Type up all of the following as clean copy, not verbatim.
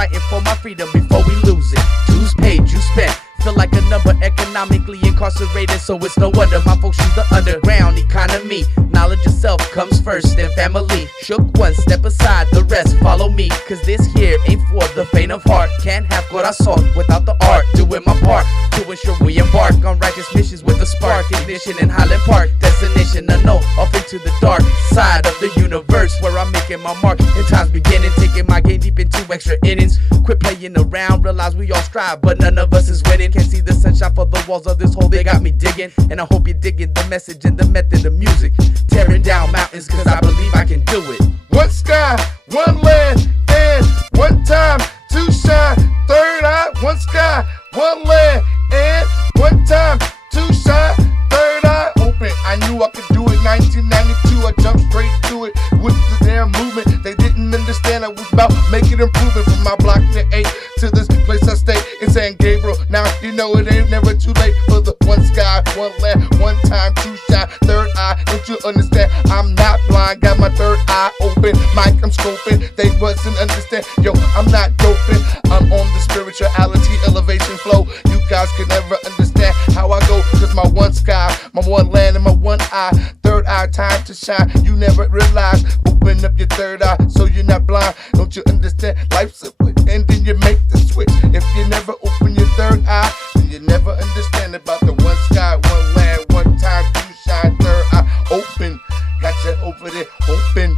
fighting for my freedom before we lose it. Dues paid, you spent. Feel like a number, economically incarcerated, so it's no wonder my folks use the underground economy. Knowledge of self comes first, then family. Shook one, step aside, the rest follow me. Cause this here ain't for the faint of heart. Can't have corazon without the art. Doing my part to ensure we embark on righteous missions with a spark. Ignition in Highland Park, destination unknown, off into the dark side of the universe, where I'm making my mark in time's beginning. Taking my game deep into extra innings. Quit playing around, realize we all strive, but none of us is winning. Can't see the sunshine for the walls of this hole, they got me digging. And I hope you're digging the message and the method of music. Tearing down mountains cause I believe I can do it. One sky, one land, and one time to shine. Third eye, one sky, one land, and one time to shine. Third eye open, I knew I could do it. 1992, I jumped straight to it with the damn movement. They didn't understand I was about making improvement from my block to 8 to this place I stay in San Gabriel. Now you know it ain't never too late for the one sky, one land, one time to shine. Third eye, don't you understand? I'm not blind, got my third eye open. Mike, I'm scoping, they wasn't understand. Yo, I'm not doping, I'm on the spirituality elevation flow. You guys can never understand how I go, cause my one sky, my one land, and my one eye. Third eye, time to shine. You never realize. Open up your third eye so you're not blind. Don't you understand? Life's a quick and then you make the switch. If you never open your third eye, then you never understand about the one sky, one land, one time to shine. Third eye open, got you over there open.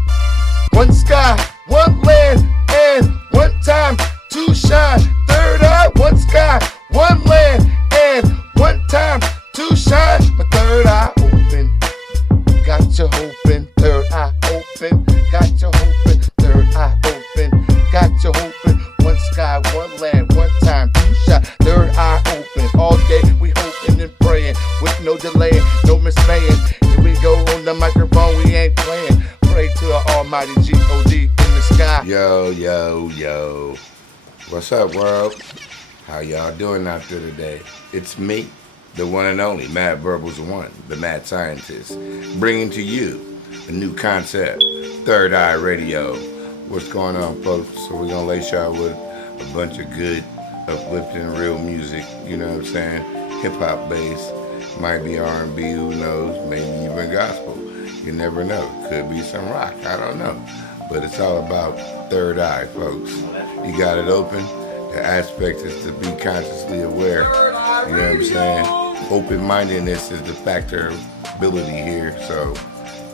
One sky, one land, and one time to shine. Third eye, one sky, one land, and one time to shine. My third eye open, got you open. Third eye open, got you open. Third eye open, got you open. One sky, one land, one time to shine. Third eye open, all day we hoping and praying with no delay, no mismaying. Here we go on the microphone, we ain't playing. Pray to our almighty G-O-D in the sky. Yo, yo, yo. What's up, world? How y'all doing out there today? It's me, the one and only Mad Verbal's One, the mad scientist, bringing to you a new concept, Third Eye Radio. What's going on, folks? So we're gonna lace y'all with a bunch of good, uplifting, real music. You know what I'm saying? Hip hop based, might be R&B, who knows? Maybe even gospel. You never know. Could be some rock. I don't know. But it's all about third eye, folks. You got it open. The aspect is to be consciously aware. You know what I'm saying? Open-mindedness is the factor of ability here. So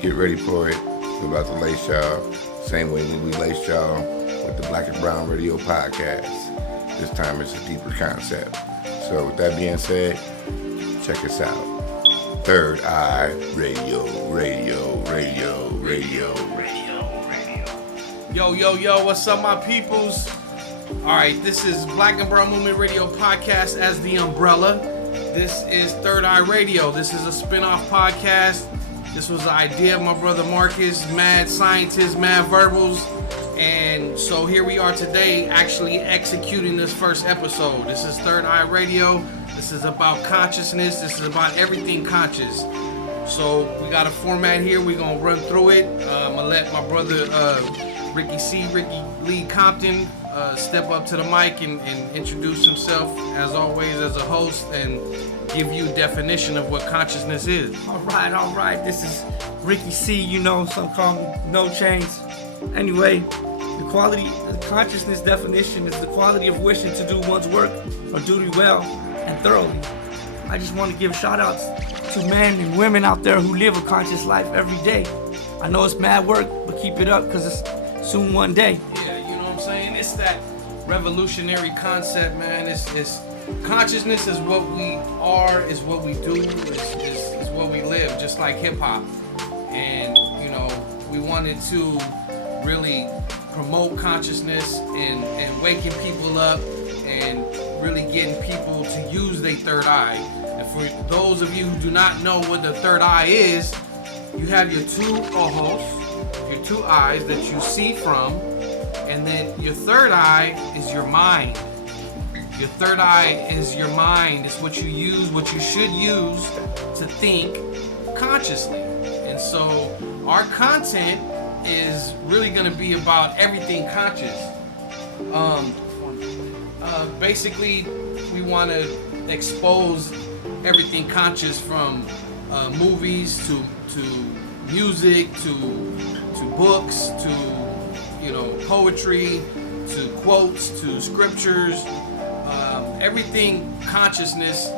get ready for it. We're about to lace y'all. Same way we laced y'all with the Black and Brown Radio podcast. This time it's a deeper concept. So with that being said, check us out. Third Eye Radio, Radio, Radio, Radio, Radio, Radio. Yo, yo, yo, what's up, my peoples? Alright, this is Black and Brown Movement Radio podcast as the umbrella. This is Third Eye Radio. This is a spin-off podcast. This was the idea of my brother Marcus, mad scientist, mad verbals. And so here we are today actually executing this first episode. This is Third Eye Radio. This is about consciousness. This is about everything conscious. So we got a format here. We're going to run through it. I'm going to let my brother Ricky Lee Compton step up to the mic and introduce himself as always as a host and give you a definition of what consciousness is. All right. This is Ricky C. You know, some call me No Chains. Anyway, the consciousness definition is the quality of wishing to do one's work or duty well and thoroughly. I just want to give shout outs to men and women out there who live a conscious life every day. I know it's mad work, but keep it up because it's soon one day. Yeah, you know what I'm saying? It's that revolutionary concept, man. It's consciousness is what we are, is what we do, is what we live, just like hip hop. And, you know, we wanted to really promote consciousness and waking people up and really getting people to use their third eye. And for those of you who do not know what the third eye is, you have your two ojos, your two eyes that you see from, and then your third eye is your mind. Your third eye is your mind. It's what you use, what you should use to think consciously. And so our content is really going to be about everything conscious. basically, we want to expose everything conscious from movies to music to books to poetry to quotes to scriptures. Everything consciousness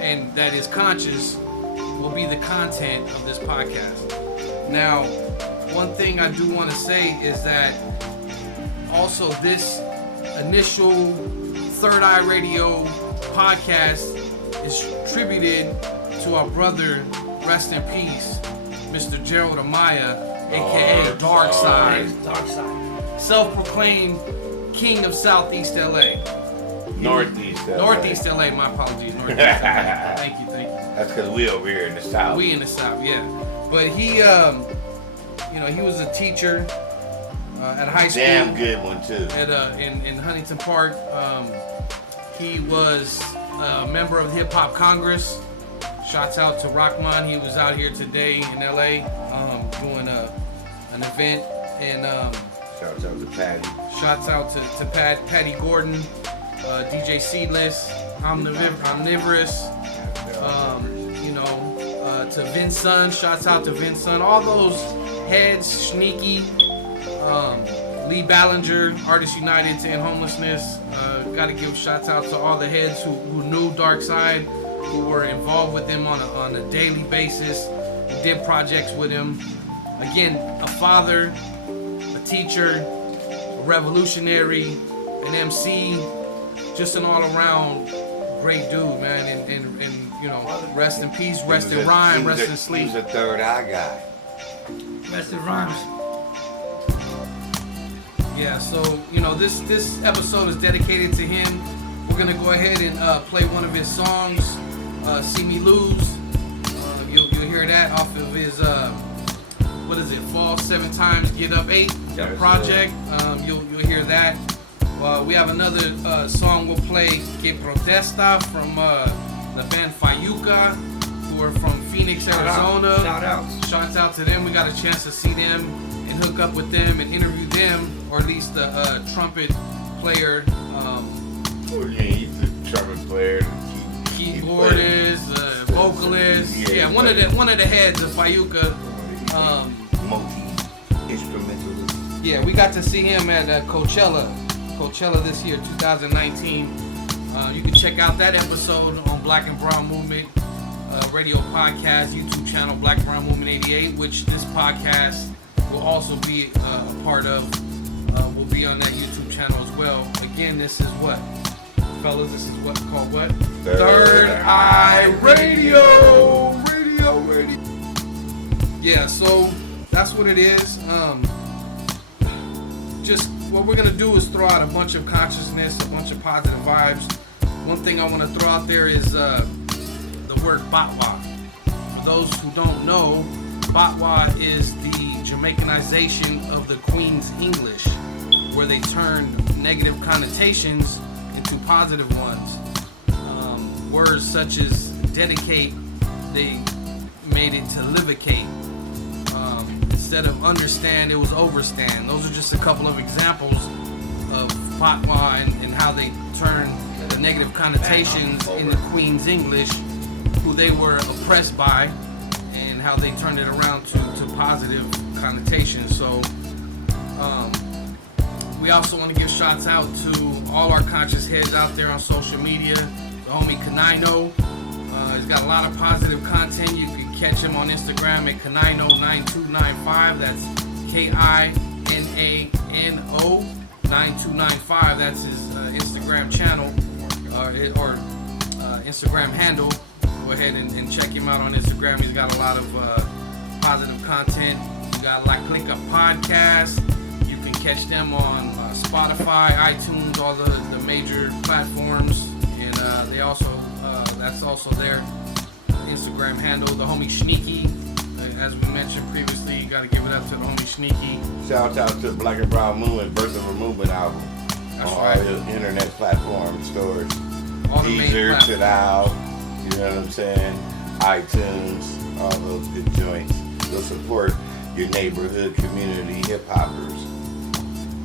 and that is conscious will be the content of this podcast. Now, one thing I do want to say is that also this initial Third Eye Radio podcast is tributed to our brother, rest in peace, Mr. Gerald Amaya, aka Dark Side, self-proclaimed king of Southeast LA. Northeast LA. Northeast LA, my apologies. Northeast LA. Thank you. That's because we over here in the South. We in the South, yeah. But he, he was a teacher at high school. Damn good one too. At in Huntington Park. He was a member of the Hip Hop Congress. Shouts out to Rockman. He was out here today in LA doing an event. And shouts out to Patty. Shouts out to Patty Gordon, DJ Seedless, Omnivorous. To Vinson, shouts out to Vinson, all those heads, Sneaky, Lee Ballinger, Artists United to End Homelessness. Got to give shouts out to all the heads who knew Dark Side, who were involved with him on a daily basis, who did projects with him. Again, a father, a teacher, a revolutionary, an MC, just an all-around great dude, man, and rest in peace, rest in rhyme, rest in sleep. He was a third eye guy. Rest in rhymes. Yeah, so this episode is dedicated to him. We're gonna go ahead and play one of his songs, "See Me Lose." You'll hear that off of his Fall 7 Times, Get Up 8 project. You'll hear that. We have another song we'll play, Que Protesta, from the band Fayuca, who are from Phoenix, Arizona. Shouts out to them. We got a chance to see them and hook up with them and interview them, or at least the trumpet player. He's a trumpet player. Keyboardist, vocalist. Yeah, one of the heads of Fayuca. Multi-instrumentalist. Yeah, we got to see him at Coachella this year, 2019. You can check out that episode on Black and Brown Movement radio podcast, YouTube channel, Black and Brown Movement 88, which this podcast will also be a part of. Will be on that YouTube channel as well. Again, this is what, fellas, this is what's called what? Third Eye Radio. Yeah, so that's what it is. Just what we're gonna do is throw out a bunch of consciousness, a bunch of positive vibes. One thing I want to throw out there is the word Batwa. For those who don't know, Batwa is the Jamaicanization of the Queen's English, where they turn negative connotations into positive ones. Words such as dedicate, they made it to livicate. Instead of understand, it was overstand. Those are just a couple of examples of Batwa and how they turn the negative connotations in the Queen's English, who they were oppressed by, and how they turned it around to positive connotations. So we also want to give shouts out to all our conscious heads out there on social media. The homie Kanino, he's got a lot of positive content. You can catch him on Instagram at Kanino9295. That's KINANO 9295. That's his Instagram channel or Instagram handle. Go ahead and check him out on Instagram. He's got a lot of positive content. You got Click Up Podcast. You can catch them on Spotify, iTunes, all the major platforms. And they also that's also their Instagram handle. The homie Sneaky, as we mentioned previously, you got to give it up to the homie Sneaky. Shout out to Black and Brown Movement, Birth of a Movement album. That's on right. all the internet platform stores. All the main Deezer, platforms. Sit Out, you know what I'm saying? iTunes, all those good joints. You'll support your neighborhood community hip hoppers.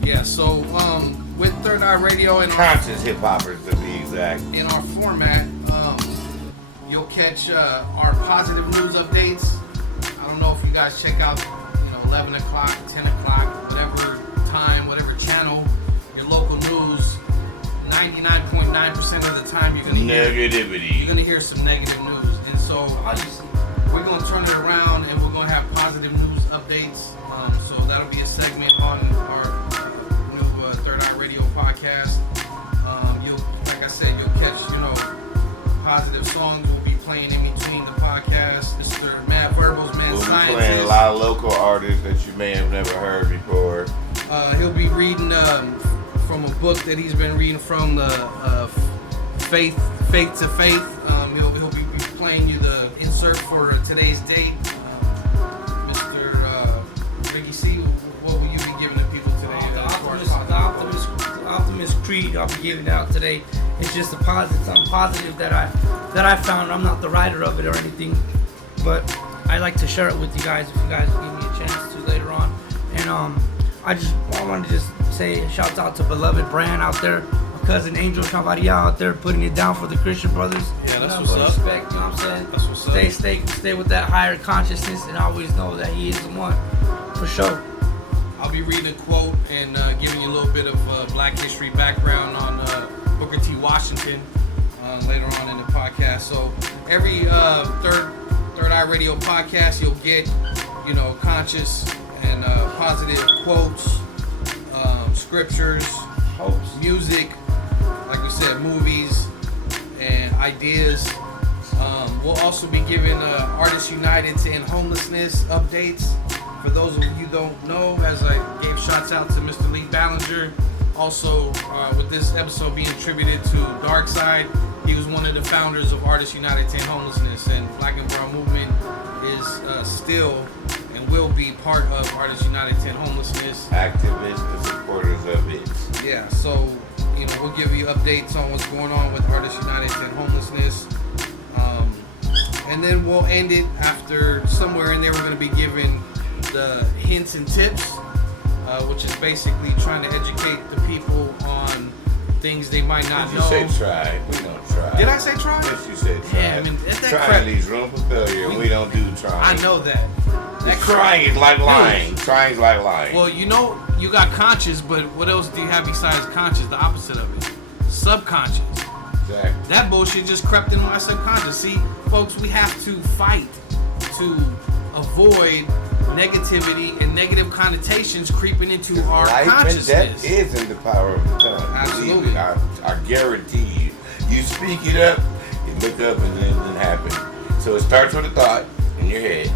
Yeah, so with Third Eye Radio and Conscious hip hoppers to be exact. in our format, you'll catch our positive news updates. I don't know if you guys check out, 11 o'clock, 10 o'clock, whatever time, whatever channel, your local news. 99.9% of the time you're gonna hear some negative news, and so we're gonna turn it around and we're gonna have positive news updates. So that'll be a segment on our new Third Eye Radio podcast. Like I said, you'll catch positive songs. We'll be playing in between the podcast. Mr. Matt Verbals, Man We'll be Scientist. playing a lot of local artists that you may have never heard before. He'll be reading from a book that he's been reading from, the Faith to Faith. He'll be playing you the insert for today's date. Mr. Ricky C, what will you be giving the people today? The Optimist Creed I'll be giving out today. It's just something positive that I found. I'm not the writer of it or anything, but I like to share it with you guys if you guys give me a chance to later on. And I wanted to just say shout out to beloved Brand out there, my cousin Angel Chavaria out there putting it down for the Christian brothers. Yeah, that's what's up. Respect, you know what I'm saying? That's what's up. Stay with that higher consciousness and always know that he is the one, for sure. I'll be reading a quote and giving you a little bit of Black history background on Booker T. Washington later on in the podcast. So every Third Eye Radio podcast, you'll get conscious and positive quotes, scriptures, music, like we said, movies and ideas. We'll also be giving Artists United to End Homelessness updates. For those of you who don't know, as I gave shouts out to Mr. Lee Ballinger, also with this episode being attributed to Darkside, he was one of the founders of Artists United to End Homelessness, and Black and Brown Movement is still and will be part of Artists United to End Homelessness. Activists and supporters of it. Yeah, so we'll give you updates on what's going on with Artists United to End Homelessness. And then we'll end it after somewhere in there we're going to be giving the hints and tips, which is basically trying to educate the people on things they might not know. You said try. We don't try. Did I say try? Yes, you said try. Yeah, I mean, that trying crap. leaves room for failure, and we don't do trying. I know that. Trying is like lying. Trying is like lying. Well, you got conscious, but what else do you have besides conscious? The opposite of it. Subconscious. Exactly. That bullshit just crept into my subconscious. See, folks, we have to fight to avoid negativity and negative connotations creeping into our Life consciousness. and death is in the power of the tongue. Absolutely. Believe me, I guarantee you. You speak it up, you look up, and then it happens. So it starts with a thought in your head,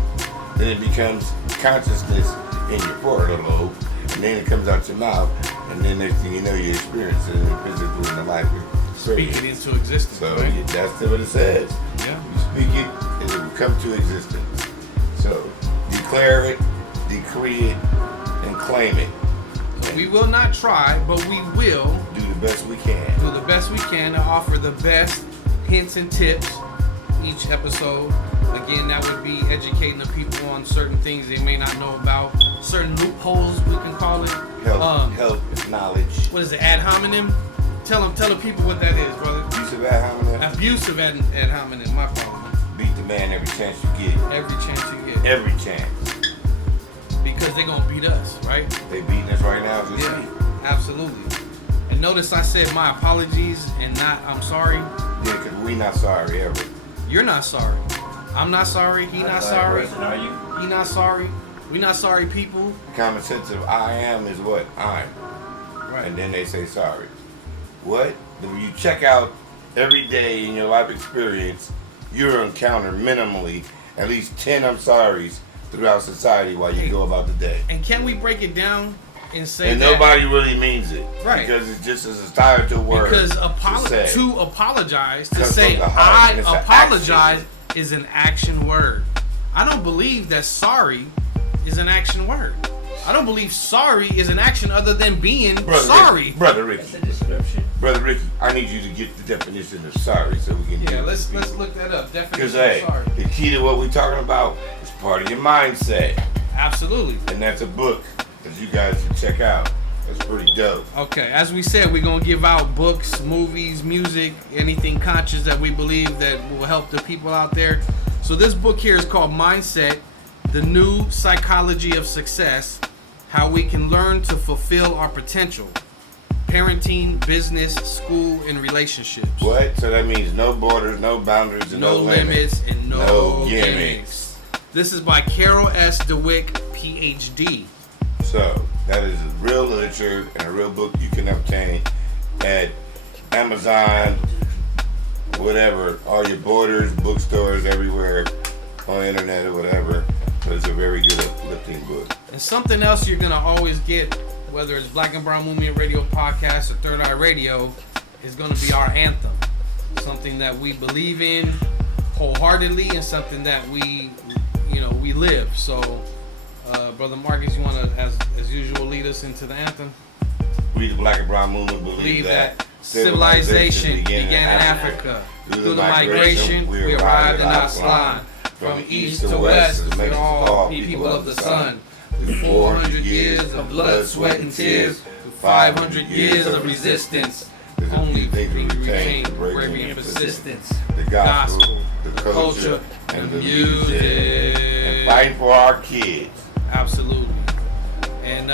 then it becomes consciousness in your parietal lobe, and then it comes out your mouth, and then next thing you know, you experience it physically in the life. Speak it into existence. So right? that's what it says. Yeah. You speak it, and it will come to existence. So declare it, decree it, and claim it. We will not try, but we will Do the best we can. do the best we can to offer the best hints and tips each episode. Again, that would be educating the people on certain things they may not know about, certain loopholes we can call it. Help, knowledge. What is it? Ad hominem? Tell the people what that is, brother. Abusive ad hominem. Abusive ad hominem. My problem. Beat the man every chance you get. Every chance you get. Every chance. Because they're gonna beat us, right? They beating us right now as we Yeah, speak. absolutely. And notice I said my apologies and not I'm sorry. Yeah, because we not sorry ever. You're not sorry. I'm not sorry. He not sorry. Are you? He not sorry. We not sorry people. Common sense of I am is what? I'm. Right. And then they say sorry. What? When you check out every day in your life experience, you'll encounter minimally at least 10 I'm sorry's throughout society while you go about the day. And can we break it down and say And that nobody really means it. Right. Because it's just a societal word. because to say. to apologize, to Comes say from the heart, I and it's an apologize action. is an action word. I don't believe that sorry is an action word. I don't believe sorry is an action other than being sorry. Brother Ricky. That's a description. Brother Ricky, I need you to get the definition of sorry so we can Yeah, do let's this. look that up. Because Definition hey, of sorry. the key to what we're talking about is part of your mindset. Absolutely. And that's a book that you guys should check out. That's pretty dope. Okay, as we said, we're gonna give out books, movies, music, anything conscious that we believe that will help the people out there. So this book here is called Mindset, The New Psychology of Success, How We Can Learn to Fulfill Our Potential. Parenting, business, school, and relationships. What? So that means no borders, no boundaries, and No limits, and no gimmicks. This is by Carol S. DeWick, PhD. So that is real literature and a real book you can obtain at Amazon, whatever, all your Borders, bookstores, everywhere on the internet or whatever. But it's a very good uplifting book. And something else you're gonna always get, whether it's Black and Brown Movement Radio Podcast or Third Eye Radio, is gonna be our anthem. Something that we believe in wholeheartedly and something that we live. So, Brother Marcus, you wanna, as usual, lead us into the anthem? We, the Black and Brown Movement, believe that civilization began in Africa. Through the migration, we arrived in Aslan. From east to west, we all people of the sun. Through 400 years of blood, sweat, and tears, through 500 years of resistance, only thing we retain bravery and persistence. The gospel, the culture, and the music. And fighting for our kids. Absolutely. And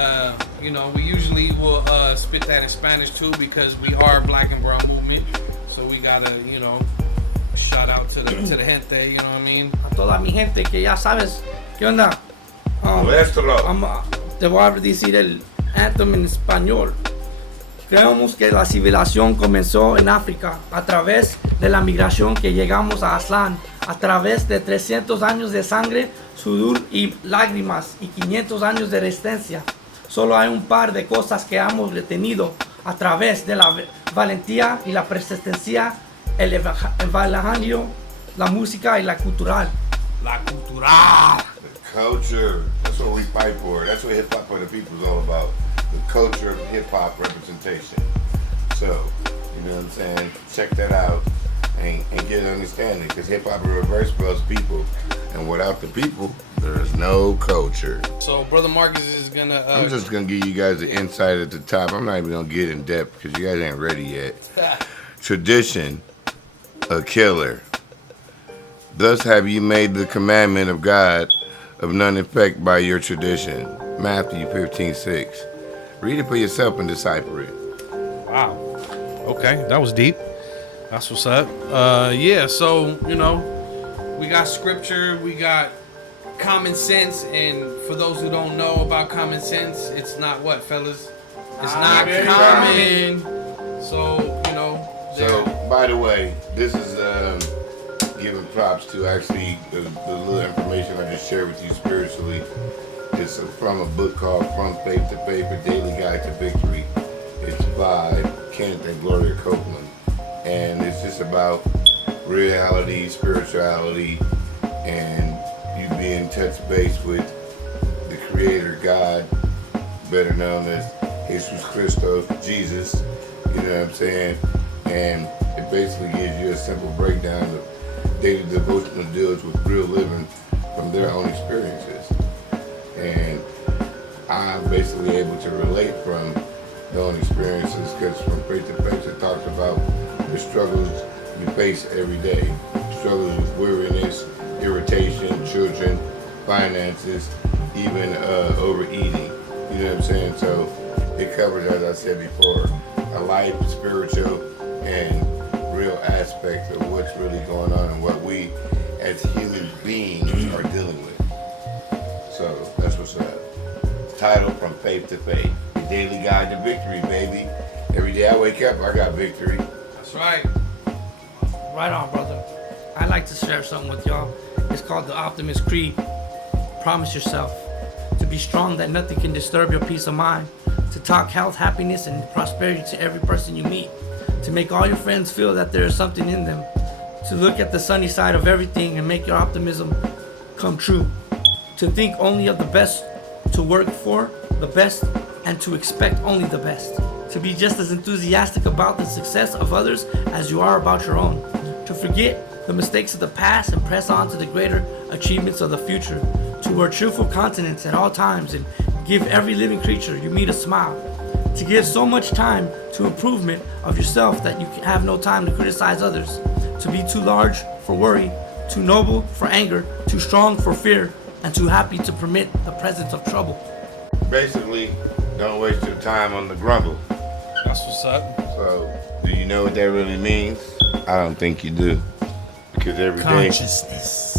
we usually will spit that in Spanish too, because we are Black and Brown Movement. So we gotta, shout out to the gente, you know what I mean? A toda mi gente que ya sabes, ¿qué onda? Te voy a decir el anthem en español. Creemos que la civilización comenzó en África a través de la migración que llegamos a Aslan, a través de 300 años de sangre, sudor y lágrimas y 500 años de resistencia. Solo hay un par de cosas que hemos retenido a través de la valentía y la persistencia, el evangelio, la música y la cultural. La cultural. The culture. That's what we fight for. That's what hip hop for the people is all about. The culture of hip hop representation. So, you know what I'm saying? Check that out and get an understanding, because hip hop reverse spells people, and without the people, there is no culture. So, Brother Marcus is gonna. I'm just gonna give you guys the insight at the top. I'm not even gonna get in depth because you guys ain't ready yet. Tradition, a killer. Thus have you made the commandment of God of none effect by your tradition. Matthew 15:6. Read it for yourself and decipher it. Wow. Okay, that was deep. That's what's up. So, we got scripture, we got common sense, and for those who don't know about common sense, it's not what, fellas? It's not common. So, So, by the way, this is giving props to actually the little information I just shared with you spiritually. It's from a book called From Faith to Faith, A Daily Guide to Victory. It's by Kenneth and Gloria Copeland. And it's just about reality, spirituality, and you being touch base with the Creator God, better known as Jesus Christos, Jesus, you know what I'm saying? And it basically gives you a simple breakdown of daily devotional deals with real living from their own experiences. And I'm basically able to relate from their own experiences, because from Faith to Faith it talks about the struggles you face every day. Struggles with weariness, irritation, children, finances, even overeating. You know what I'm saying? So it covers, as I said before, a life, spiritual, and real aspects of what's really going on and what we as human beings are dealing with. So that's what's up. Title From Faith to Faith. The daily guide to victory, baby. Every day I wake up, I got victory. That's right. Right on, brother. I'd like to share something with y'all. It's called the Optimist Creed. Promise yourself to be strong that nothing can disturb your peace of mind, to talk health, happiness, and prosperity to every person you meet, to make all your friends feel that there is something in them, to look at the sunny side of everything and make your optimism come true, to think only of the best, to work for the best, and to expect only the best, to be just as enthusiastic about the success of others as you are about your own, to forget the mistakes of the past and press on to the greater achievements of the future, to wear truthful countenance at all times and give every living creature you meet a smile, To give so much time to improvement of yourself that you have no time to criticize others. To be too large for worry, too noble for anger, too strong for fear, and too happy to permit the presence of trouble. Basically, don't waste your time on the grumble. That's what's up. So, do you know what that really means? I don't think you do. Because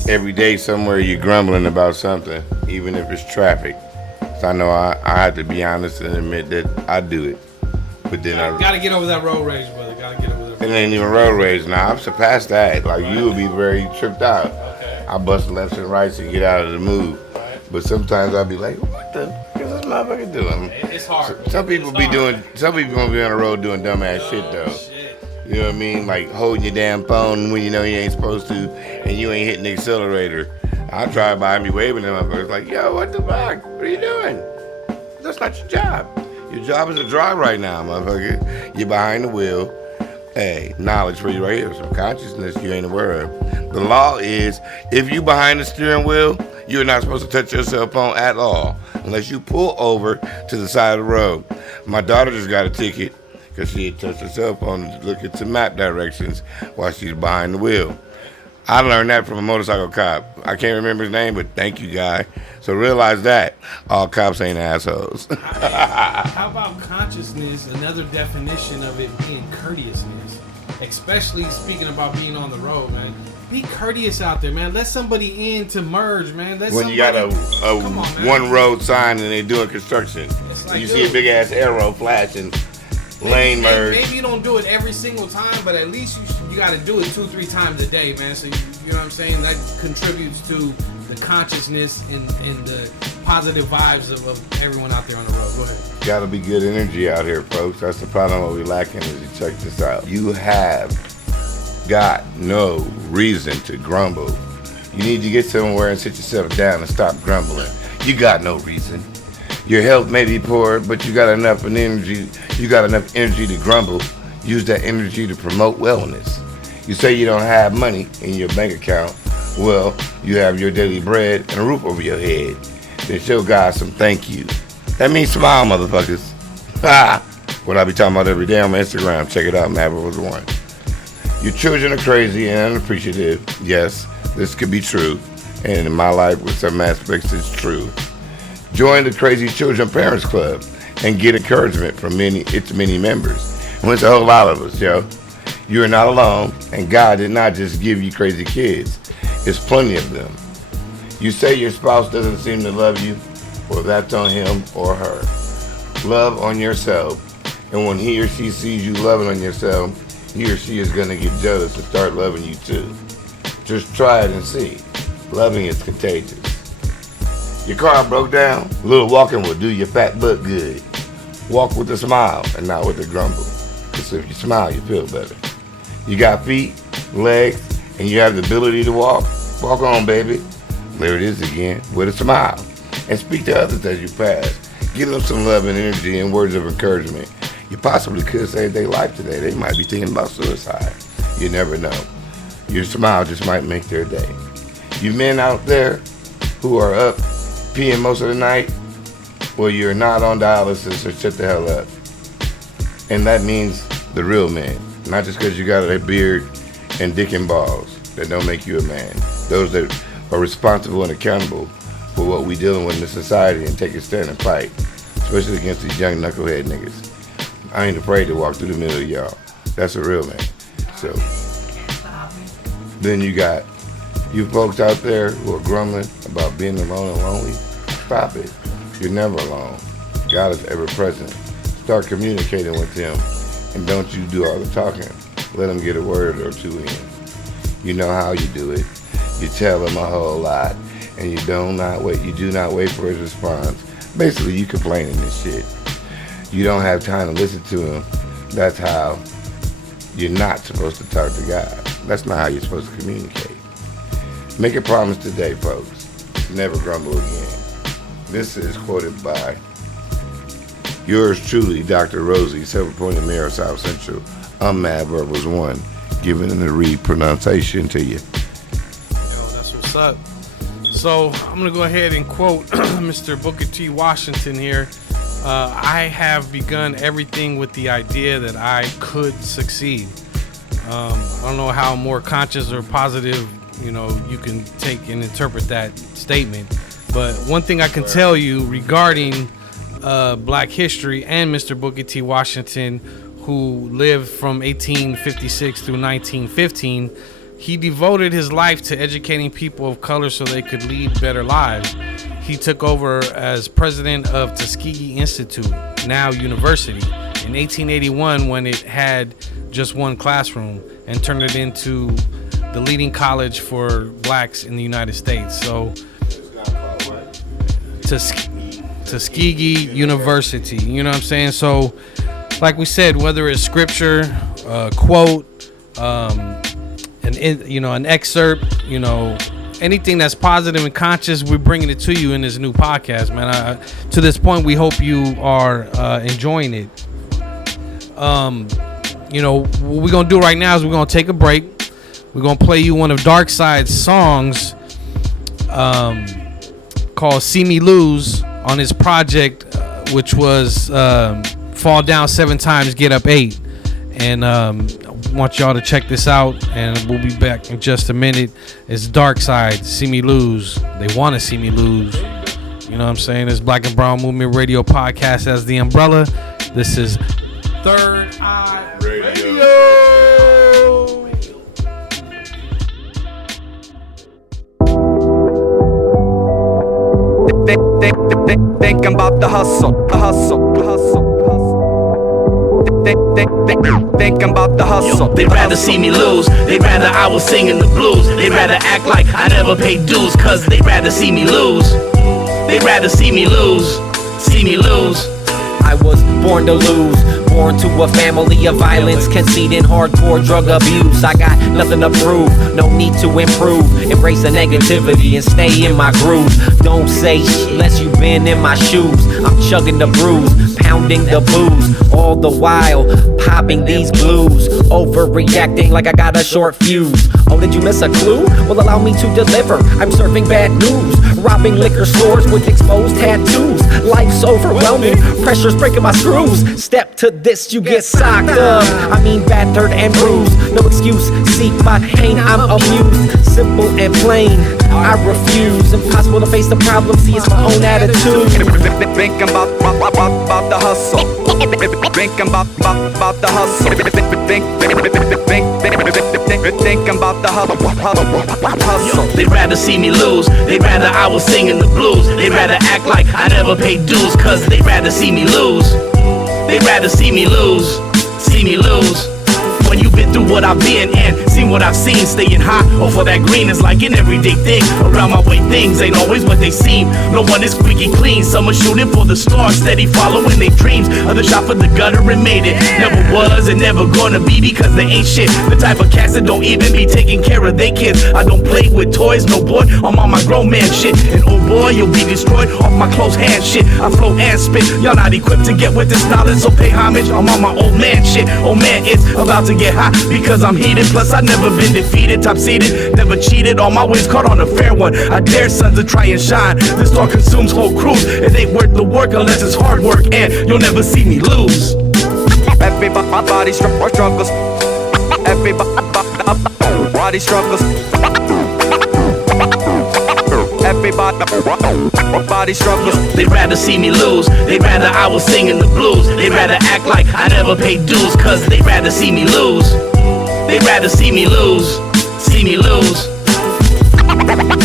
every day somewhere you're grumbling about something, even if it's traffic. So I know I have to be honest and admit that I do it. But then I gotta get over that road rage, brother. Gotta get over that. It ain't even road rage now. I've surpassed that. Like you would be very tripped out. Okay. I bust lefts and rights and get out of the mood. Right. But sometimes I'll be like, what the fuck is this motherfucker doing? It's hard. Some people gonna be on the road doing dumbass shit though. Shit. You know what I mean? Like holding your damn phone when you know you ain't supposed to and you ain't hitting the accelerator. I'll drive by and be waving at motherfuckers like, yo, what the fuck? What are you doing? That's not your job. Your job is to drive right now, motherfucker. You're behind the wheel. Hey, knowledge for you right here. Some consciousness you ain't aware of. The law is, if you behind the steering wheel, you're not supposed to touch your cell phone at all unless you pull over to the side of the road. My daughter just got a ticket because she had touched her cell phone to look at some map directions while she's behind the wheel. I learned that from a motorcycle cop. I can't remember his name, but thank you, guy. So realize that all cops ain't assholes. How about consciousness? Another definition of it being courteousness, especially speaking about being on the road, man. Be courteous out there, man. Let somebody in to merge, man. When you got a one road sign and they're doing construction, like, you see a big ass arrow flashing. Lane merge. Maybe you don't do it every single time, but at least you got to do it 2-3 times a day, man. So you know what I'm saying? That contributes to the consciousness and the positive vibes of everyone out there on the road. Go ahead. Gotta be good energy out here, folks. That's the problem. What we lacking is you check this out. You have got no reason to grumble. You need to get somewhere and sit yourself down and stop grumbling. You got no reason. Your health may be poor, but you got enough energy. You got enough energy to grumble. Use that energy to promote wellness. You say you don't have money in your bank account. Well, you have your daily bread and a roof over your head. Then show God some thank you. That means smile, motherfuckers. What I be talking about every day on my Instagram. Check it out, Maverick was one. Your children are crazy and unappreciative. Yes, this could be true. And in my life, with some aspects, it's true. Join the Crazy Children Parents Club and get encouragement from its many members. And it's a whole lot of us, yo. You're not alone, and God did not just give you crazy kids. There's plenty of them. You say your spouse doesn't seem to love you, well, that's on him or her. Love on yourself, and when he or she sees you loving on yourself, he or she is going to get jealous and start loving you too. Just try it and see. Loving is contagious. Your car broke down? A little walking will do your fat butt good. Walk with a smile and not with a grumble. Because if you smile, you feel better. You got feet, legs, and you have the ability to walk? Walk on, baby. There it is again, with a smile. And speak to others as you pass. Give them some love and energy and words of encouragement. You possibly could save their life today. They might be thinking about suicide. You never know. Your smile just might make their day. You men out there who are up peeing most of the night, well, you're not on dialysis, so shut the hell up. And that means the real man, not just because you got a beard and dick and balls. That don't make you a man. Those that are responsible and accountable for what we dealing with in the society and take a stand and fight, especially against these young knucklehead niggas. I ain't afraid to walk through the middle of y'all. That's a real man. So then you got you folks out there who are grumbling about being alone and lonely. Stop it. You're never alone. God is ever present. Start communicating with him, and don't you do all the talking. Let him get a word or two in. You know how you do it. You tell him a whole lot, and you do not wait for his response. Basically, you complaining this shit. You don't have time to listen to him. That's how you're not supposed to talk to God. That's not how you're supposed to communicate. Make a promise today, folks. Never grumble again. This is quoted by yours truly, Dr. Rosie, self-appointed mayor of South Central. I'm Mad Verbals 1, giving the re-pronunciation to you. Yo, that's what's up. So I'm gonna go ahead and quote Mr. Booker T. Washington here. I have begun everything with the idea that I could succeed. I don't know how more conscious or positive, you can take and interpret that statement. But one thing I can tell you regarding Black history and Mr. Booker T. Washington, who lived from 1856 through 1915, he devoted his life to educating people of color so they could lead better lives. He took over as president of Tuskegee Institute, now university, in 1881 when it had just one classroom, and turned it into the leading college for blacks in the United States. So Tuskegee University, you know what I'm saying? So like we said, whether it's scripture, quote, an excerpt, anything that's positive and conscious, we're bringing it to you in this new podcast, man. To this point, we hope you are enjoying it. What we're gonna do right now is we're gonna take a break. We're gonna play you one of Dark Side's songs called "See Me Lose" on his project, which was "Fall Down 7 Times, Get Up 8." And I want y'all to check this out, and we'll be back in just a minute. It's Dark Side, "See Me Lose." They want to see me lose. You know what I'm saying? It's Black and Brown Movement Radio Podcast as the umbrella. This is Third Eye Radio. Thinking about the hustle, the hustle, the hustle. Thinking about the hustle. They'd rather see me lose. They'd rather I was singing the blues. They'd rather act like I never paid dues, cause they'd rather see me lose. They'd rather see me lose. See me lose. I was born to lose, born to a family of violence, conceit and hardcore drug abuse. I got nothing to prove, no need to improve. Embrace the negativity and stay in my groove. Don't say shit unless you been in my shoes. I'm chugging the brews, pounding the booze, all the while popping these blues. Overreacting like I got a short fuse. Oh, did you miss a clue? Well, allow me to deliver. I'm serving bad news, robbing liquor stores with exposed tattoos. Life's overwhelming, pressure's breaking my screws. Step to this, you get socked up. I mean battered and bruised. No excuse, seek my pain, I'm amused. Simple and plain, I refuse. Impossible to face the problem, see it's my own attitude. Thinking about the hustle. Thinking about the hustle. Thinking about the hustle. They'd rather see me lose. They'd rather I was singing the blues. They'd rather act like I never paid dues, cause they'd rather see me lose. They'd rather see me lose. See me lose. When you've been through what I've been and seen what I've seen, staying high off of that green is like an everyday thing. Around my way, things ain't always what they seem. No one is squeaky clean. Some are shooting for the stars, steady following their dreams. Others shot for the gutter and made it. Never was and never gonna be because they ain't shit. The type of cats that don't even be taking care of their kids. I don't play with toys, no boy. I'm on my grown man shit. And oh boy, you'll be destroyed off my close hand shit. I flow and spit. Y'all not equipped to get with this knowledge, so pay homage. I'm on my old man shit. Oh man, it's about to get hot because I'm heated. Plus I never been defeated, top seated, never cheated. All my wins caught on a fair one. I dare sons to try and shine. This star consumes whole crews. It ain't worth the work unless it's hard work, and you'll never see me lose. Everybody struggles. Everybody struggles. Everybody struggles. They'd rather see me lose. They'd rather I was singing the blues. They'd rather act like I never paid dues, cause they'd rather see me lose. They'd rather see me lose. See me lose.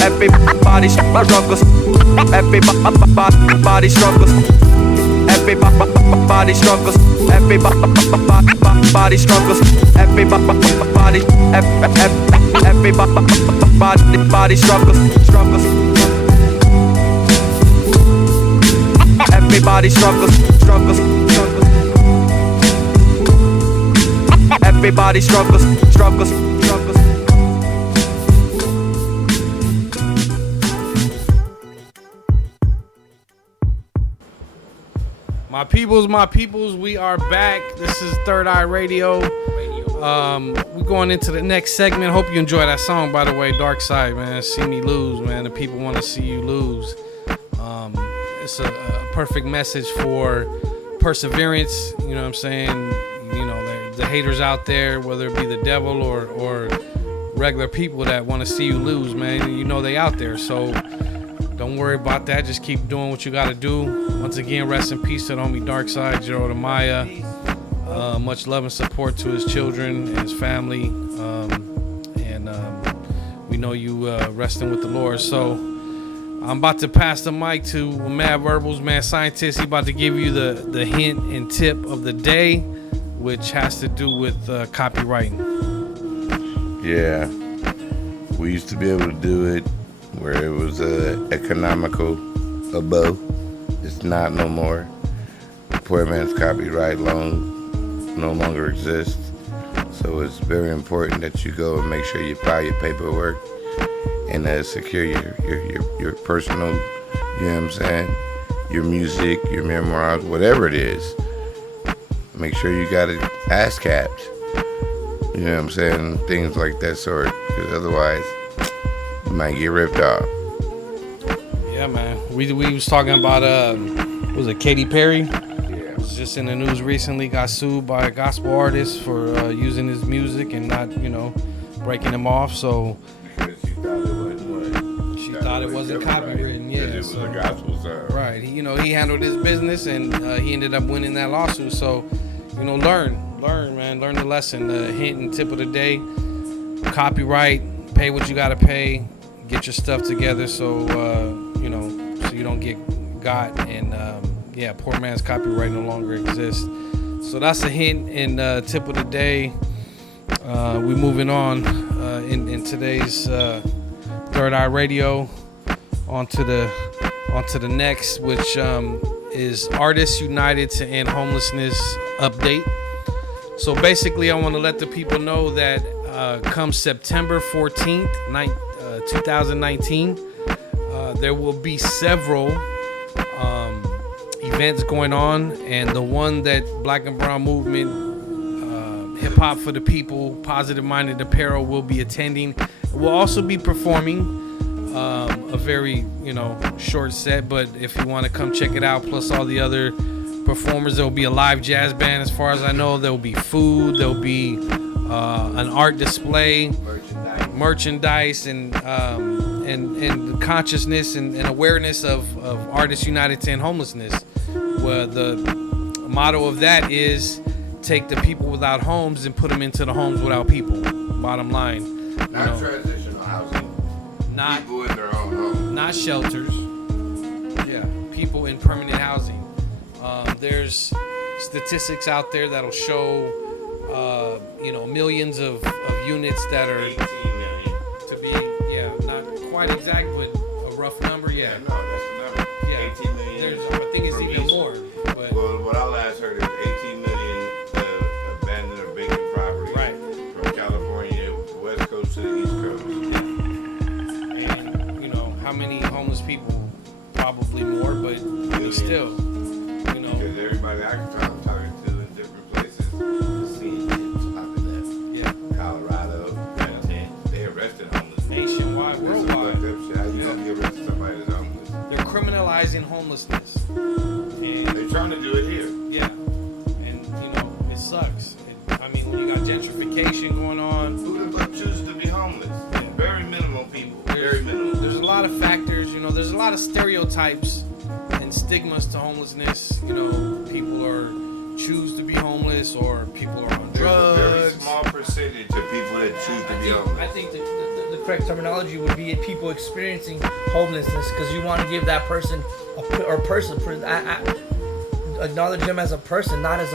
Everybody struggles. Everybody struggles. Everybody struggles. Everybody struggles. Everybody struggles. Everybody struggles. Everybody struggles. My peoples, we are back. This is Third Eye Radio. We're going into the next segment. Hope you enjoy that song, by the way, Dark Side, man. See me lose, man. The people want to see you lose. it's a perfect message for perseverance. You know what I'm saying? You know, the haters out there, whether it be the devil or regular people that want to see you lose, man. You know they out there, so don't worry about that. Just keep doing what you got to do. Once again, rest in peace to the homie Dark Side, Gerald Amaya. Much love and support to his children and his family. And we know you resting with the Lord. So I'm about to pass the mic to Mad Verbals, Mad Scientist. He about to give you the hint and tip of the day, which has to do with copywriting. Yeah, we used to be able to do it where it was economical above. It's not no more. The poor man's copyright loan no longer exists. So it's very important that you go and make sure you file your paperwork and secure your personal, you know what I'm saying, your music, your memoirs, whatever it is. Make sure you got it ASCAP. You know what I'm saying? Things like that sort. Because otherwise, you might get ripped off. Yeah, man. We was talking about, was it Katy Perry? Yeah. Was just in the news recently, got sued by a gospel artist for using his music and not, breaking him off. So Because she thought it wasn't what? she thought it wasn't copywritten. Yeah, Because it was a gospel song. right. He handled his business and he ended up winning that lawsuit. So, learn, man. Learn the lesson. The hint and tip of the day: copyright. Pay what you gotta pay. Get your stuff together so so you don't get got. And poor man's copyright no longer exists. So that's a hint and tip of the day. We moving on in today's Third Eye Radio. On to the next, which is Artists United to End Homelessness Update. So basically, I want to let the people know that come September 14th, 2019, there will be several events going on, and the one that Black and Brown Movement, Hip Hop for the People, Positive Minded Apparel will be attending. We'll also be performing a very short set, but if you want to come check it out, plus all the other performers, there will be a live jazz band. As far as I know, there will be food, there will be an art display, merchandise, and consciousness and awareness of Artists United to End Homelessness. Where the motto of that is take the people without homes and put them into the homes without people. Bottom line, Not transitional housing. not People in their own home. not shelters. Yeah, people in permanent housing. There's statistics out there that'll show, millions of units that are 18 million. to be, not quite exact, but a rough number. Yeah, No, that's the number. yeah. 18 million. There's, I think it's from even each. more. But Well, what I last heard is 18 million abandoned or vacant property. Right. From California, West Coast to the East Coast. and how many homeless people? Probably more, but still, Because everybody I'm talking to in different places is seeing it popping up. yeah, Colorado, they arrested homeless people. nationwide, That's some worldwide. fucked up shit. How you gonna get arrested somebody that's homeless? They're criminalizing homelessness. And They're trying to do it here. yeah, and it sucks. When you got gentrification going on, Who the fuck chooses to be homeless? Very minimal people. Very minimal. there's a lot of factors. There's a lot of stereotypes and stigmas to homelessness. People choose to be homeless, or people are on There's a very drugs. small percentage of people that choose to be homeless. I think the correct terminology would be people experiencing homelessness, because you want to give that person acknowledge them as a person, not as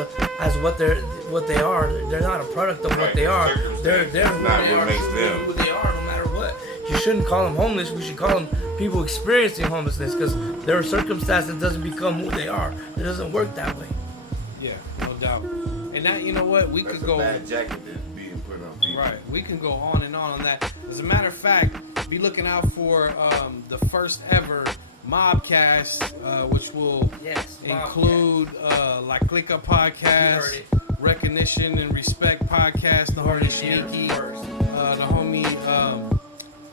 what they are. They're not a product of what Right. they are. They're Circumstance. who Not they what are. makes Truly them. who they are, no matter what. You shouldn't call them homeless. We should call them people experiencing homelessness, because their circumstance that doesn't become who they are. It doesn't work that way. Yeah, no doubt. And that, we That's could a go. bad jacket that's being put on people. Right, we can go on and on that. As a matter of fact, be looking out for the first ever Mobcast, which will Yes. include La Clica podcast, heard it. Recognition and Respect podcast, the Hardy Sneaky, the homie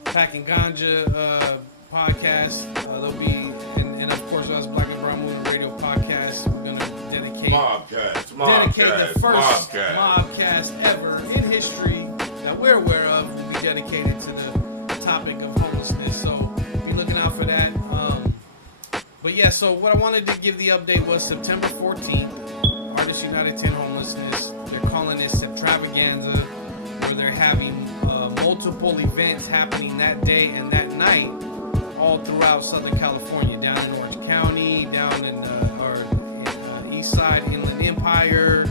Packing Ganja podcast. There'll be, and of course us Black the first mobcast ever in history that we're aware of will be dedicated to the topic of homelessness. So be looking out for that. But yeah, so what I wanted to give the update was September 14th, Artists United 10 Homelessness. They're calling this Extravaganza, where they're having multiple events happening that day and that night all throughout Southern California, down in Orange County, down in East Side Inland Empire,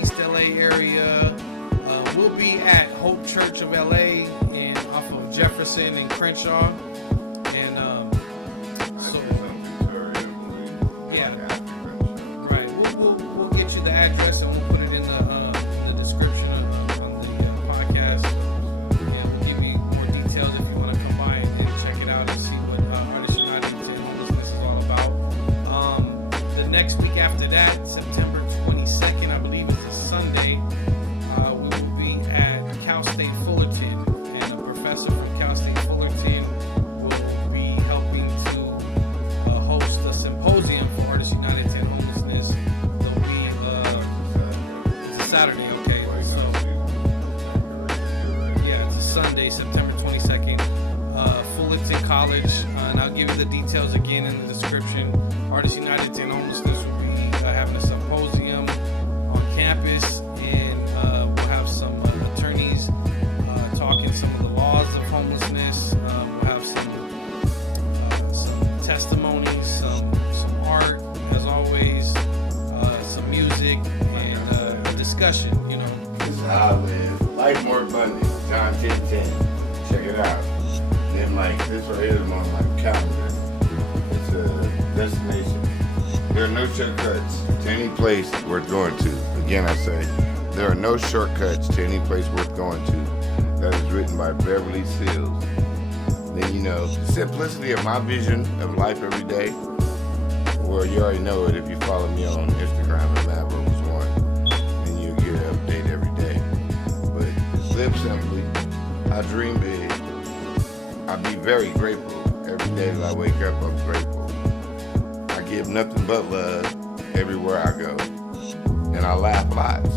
East LA area. We'll be at Hope Church of LA and off of Jefferson and Crenshaw. And we'll get you the address and we'll put it in the description on the podcast, and we'll give you more details if you want to come by and check it out and see what Artists United 10 Homelessness is all about. The next week after that, September 22nd, I believe is a Sunday, we will be at Cal State Fullerton, and a professor from Cal State Fullerton will be helping to host a symposium for Artists United 10 Homelessness. They'll be it's a Saturday, okay? So yeah, it's a Sunday, September 22nd, Fullerton College, and I'll give you the details again in the description. Artists United 10 Homelessness will be having a symposium on campus, and we'll have some attorneys talking some of the laws of homelessness. We'll have some testimonies, some art, as always, some music, and a discussion. This is how I live. Life more abundant. John 10:10. Check it out. Then this right here is on my calendar. It's a destination. There are no shortcuts to any place worth going to. Again, I say, there are no shortcuts to any place worth going to. That is written by Beverly Seals. Then, the simplicity of my vision of life every day. Well, you already know it if you follow me on Instagram at MadBrothers1. Then you'll get an update every day. But live simply. I dream big. I be very grateful. Every day that I wake up, I'm grateful. I give nothing but love everywhere I go. And I laugh lots.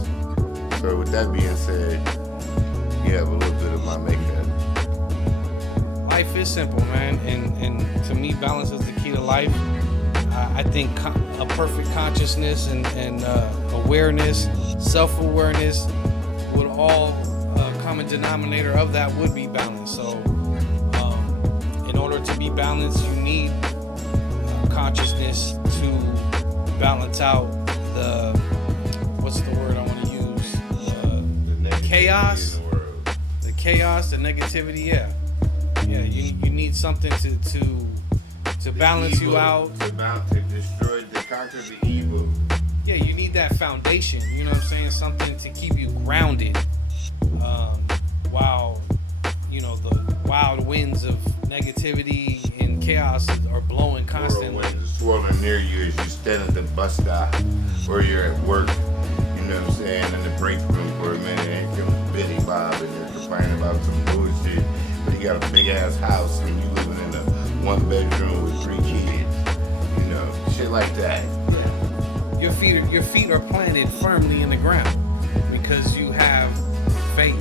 So with that being said, you have a little bit of my makeup. Life is simple, man, and to me, balance is the key to life. I think a perfect consciousness and awareness, self-awareness, would all common denominator of that would be balance. So in order to be balanced, you need consciousness to balance out the, what's the word I want to use? The chaos, the chaos, the negativity. Yeah. You need something to balance evil, you out. To destroy, to conquer the evil. Yeah, you need that foundation. You know what I'm saying? Something to keep you grounded. While the wild winds of negativity and chaos are blowing constantly. Whirlwinds are swirling near you as you stand at the bus stop or you're at work. You know what I'm saying? In the break room for a minute, and here comes Billy Bob and they're complaining about some bullshit. But you got a big ass house and you living in a 1 bedroom with 3 kids. Shit like that. Yeah. Your feet are planted firmly in the ground because you have faith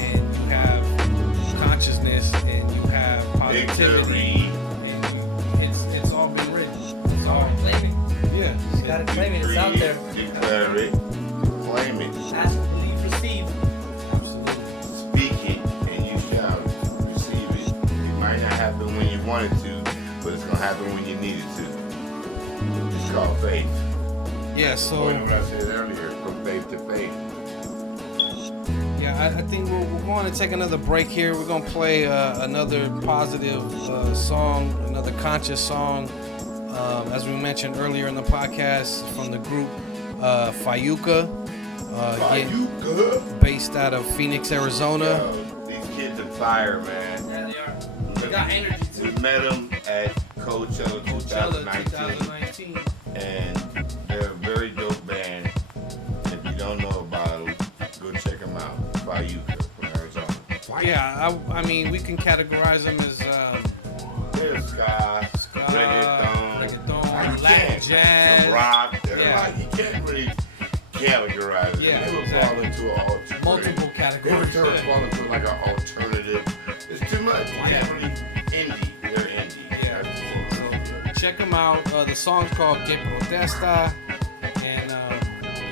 and you have consciousness and you have positivity. And it's all been written. It's all claim it. Yeah. You just gotta claim it. It's out there. Declare it. Claim it. Ask, believe, receive. Absolutely. Speak it and you shall receive it. It might not happen when you want it to, but it's gonna happen when you need it to. It's called faith. Yeah, so What I said earlier, from faith to faith. yeah, I think we're going to take another break here. We're going to play another positive song, another conscious song. As we mentioned earlier in the podcast, from the group Fayuca, based out of Phoenix, Arizona. Yo, these kids are fire, man. Yeah, they are. They got energy too. We met them at Coachella 2019. And they're a very dope band. If you don't know about them, go check them out. Fayuca from Arizona. Yeah, I mean, we can categorize them as They're ska, reggaeton, Latin jazz. some rock. They're Yeah. like, you can't check them out. The song's called Que Protesta. And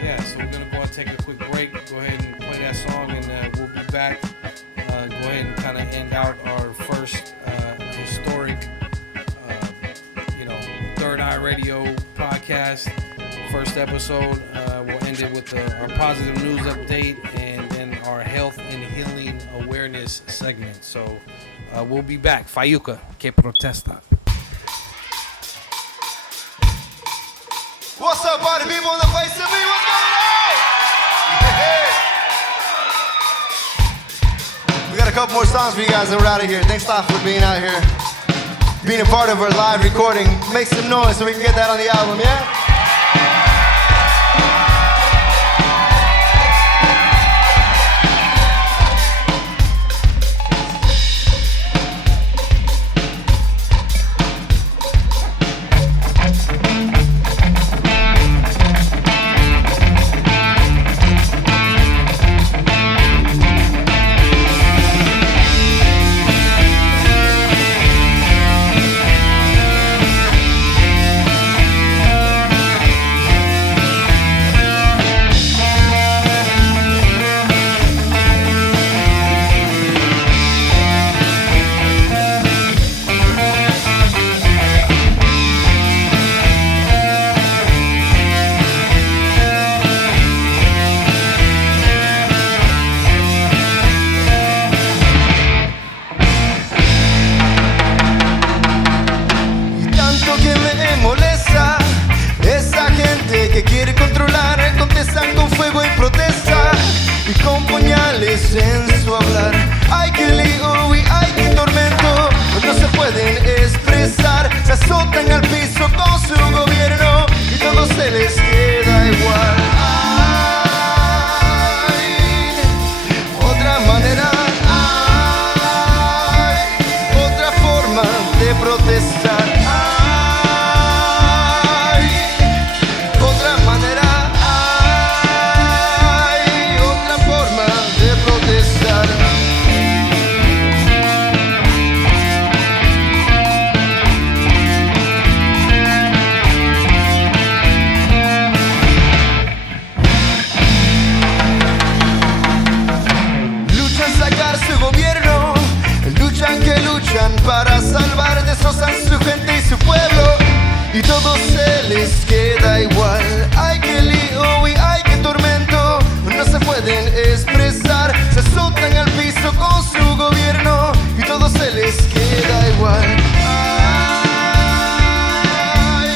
yeah, so we're going to go and take a quick break. Go ahead and play that song, and we'll be back. Go ahead and kind of end out our first historic, Third Eye Radio podcast. First episode. We'll end it with our positive news update and then our health and healing awareness segment. So we'll be back. Fayuca, Que Protesta. What's up, party people in the place to be? What's going on? We got a couple more songs for you guys and we're out of here. Thanks a lot for being out here, being a part of our live recording. Make some noise so we can get that on the album, yeah? En su hablar, ay que lío y ay que tormento, no se pueden expresar, se azotan al piso con su gobierno y todo se les queda igual. Ay, otra manera, ay, otra forma de protestar. Ay, otra manera. Para salvar, destrozan su gente y su pueblo y todo se les queda igual. Ay que lío y ay que tormento, no se pueden expresar, se azotan al piso con su gobierno y todo se les queda igual. Ay,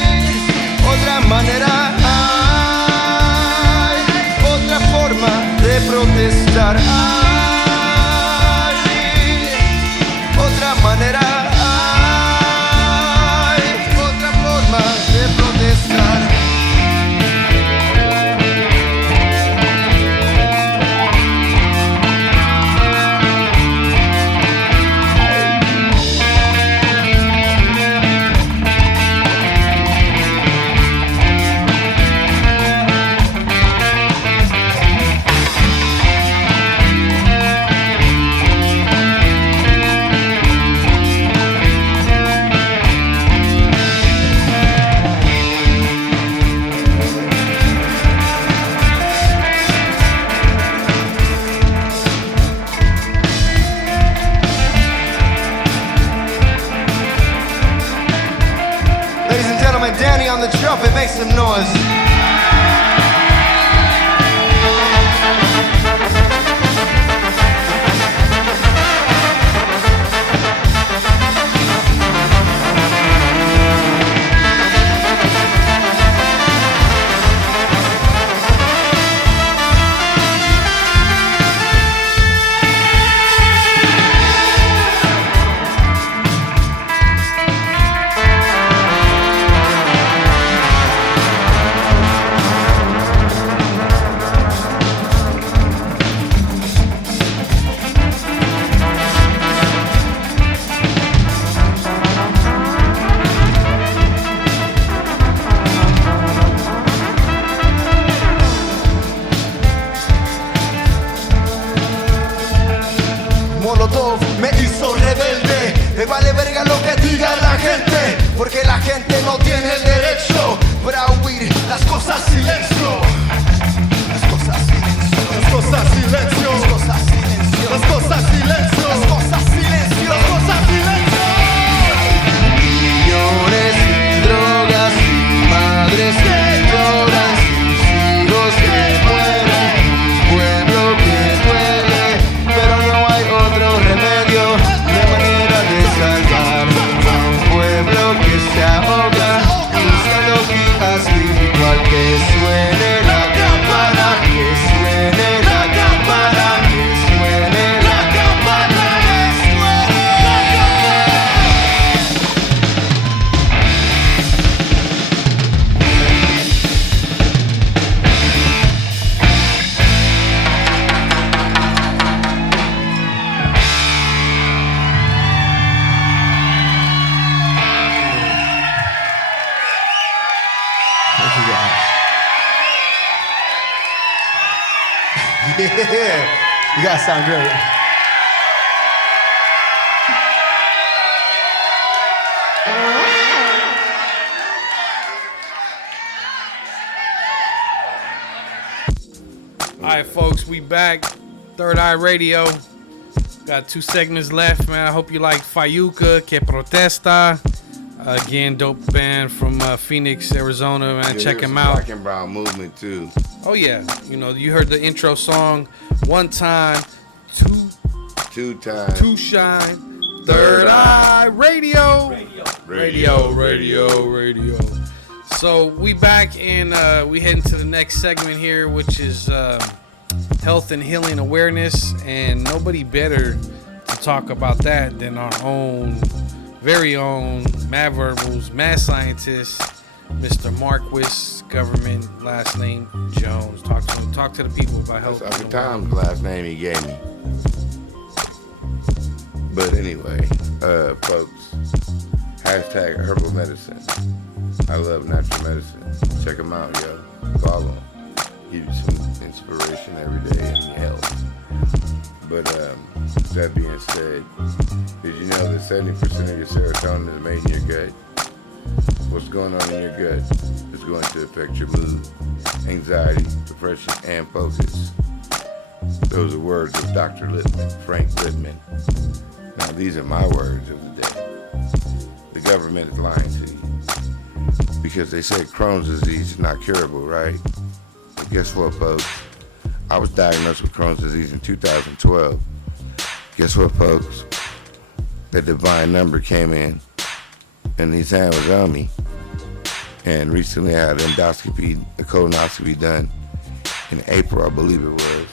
otra manera, ay, otra forma de protestar. Otra manera, hay otra forma de protestar. Danny on the trumpet, make some noise. Molotov me hizo rebelde, me vale verga lo que diga la gente. porque la gente no tiene el derecho para huir las cosas silencio. Las cosas silencio. Las cosas silencio. Las cosas silencio. Las cosas silencio. Las cosas silencio. Las cosas silencio. Millones sin drogas, sin madres que lloran, sin hijos que mueren, un pueblo que duele, pero no hay otro remedio, de manera de salvar un pueblo que se ahoga, buscando guía espiritual. Que suene la campana, que suene la campana, que suene la campana, que suene la campana. Yeah, you guys sound great. All right, folks, we back. Third Eye Radio. Got 2 segments left, man. I hope you like Fayuca, Que Protesta. Again, dope band from Phoenix, Arizona, man. Yeah, Check there's them some out. Black and brown movement too. Oh, yeah. You know, you heard the intro song. One time, Two times. two shine. Third Eye Radio. Radio. So we back and we heading to the next segment here, which is health and healing awareness, and nobody better to talk about that than our own, very own Mad Verbals, mad scientist, Mr. Marquis, government last name Jones. Talk to the people about health. That's Uncle Tom's last name he gave me. But anyway, folks, hashtag herbal medicine. I love natural medicine. Check them out, yo. Follow them. Give you some inspiration every day and health. But that being said, did you know that 70% of your serotonin is made in your gut? What's going on in your gut is going to affect your mood, anxiety, depression, and focus. Those are words of Dr. Lippman, Frank Lippman. Now, these are my words of the day. The government is lying to you because they say Crohn's disease is not curable, right? But guess what, folks? I was diagnosed with Crohn's disease in 2012. Guess what, folks? The divine number came in, and his hand was on me. And recently I had an endoscopy, a colonoscopy done in April, I believe it was.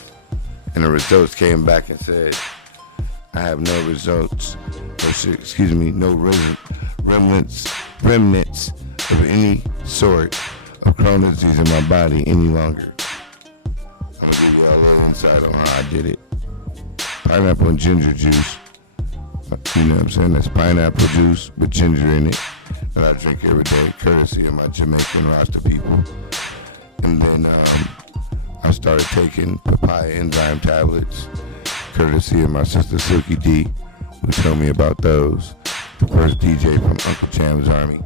And the results came back and said, I have no results, no remnants of any sort of Crohn's disease in my body any longer. I'm gonna give you all a little insight on how I did it. Pineapple and ginger juice. You know what I'm saying? That's pineapple juice with ginger in it that I drink every day, courtesy of my Jamaican Rasta people. And then I started taking papaya enzyme tablets, courtesy of my sister Silky D, who told me about those. The first DJ from Uncle Cham's Army.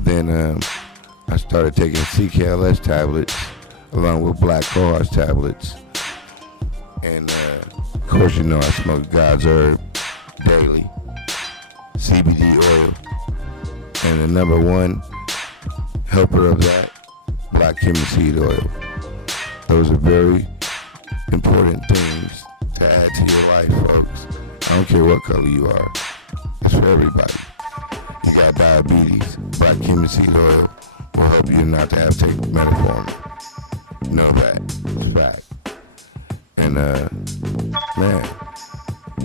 Then I started taking CKLS tablets along with black cohosh tablets. And of course, you know I smoke God's herb daily, CBD oil. And the number one helper of that, black cumin seed oil. Those are very important things to add to your life, folks. I don't care what color you are. It's for everybody. You got diabetes, black cumin seed oil will help you not to have to take metformin. Know that. It's a fact. And man,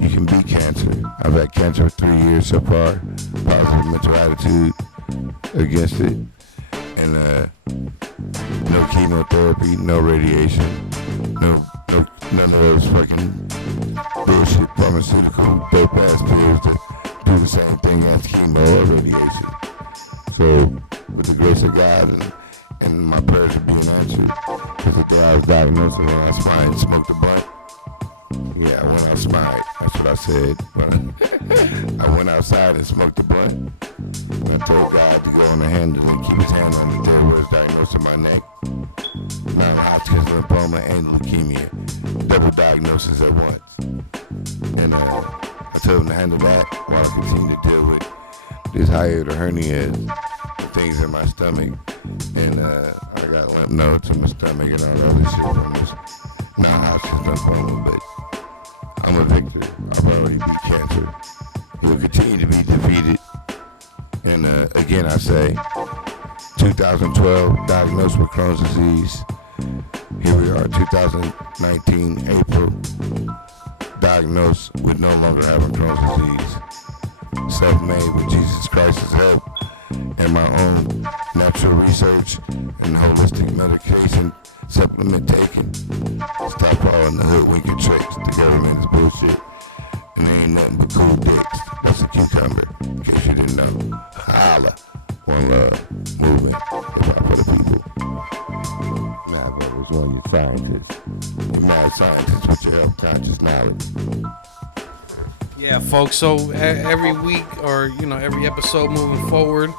you can beat cancer. I've had cancer for 3 years so far. Positive mental attitude against it. And no chemotherapy, no radiation, none of those fucking bullshit pharmaceutical dope ass pills that do the same thing as chemo or radiation. So with the grace of God and my prayers are being answered, because the day I was diagnosed and went outside and smoked a blunt. Yeah, I went outside. That's what I said. I went outside and smoked a blunt. I told God to go on the handle and keep his hand on the day where it's diagnosed in my neck. Non-Hodgkin's lymphoma and leukemia. Double diagnosis at once. And I told him to handle that while I continue to deal with this hiatus hernias and things in my stomach. And I got lymph nodes in my stomach and all the other shit from this non-Hodgkin's lymphoma. But I'm a victor. I've already beat cancer. It will continue to be defeated. And again, I say, 2012, diagnosed with Crohn's disease. Here we are, 2019, April, diagnosed with no longer having Crohn's disease. Self-made with Jesus Christ's help and my own natural research and holistic medication supplement taking. Stop following the hoodwinking tricks. The government is bullshit. And they ain't nothing but cool dicks. That's a cucumber, in case you didn't know. Holla. One love. Movement. Hip hop for the people. Mad Brothers, one of your scientists. You're mad scientists with your health conscious knowledge. Yeah, folks. So every week, or every episode moving forward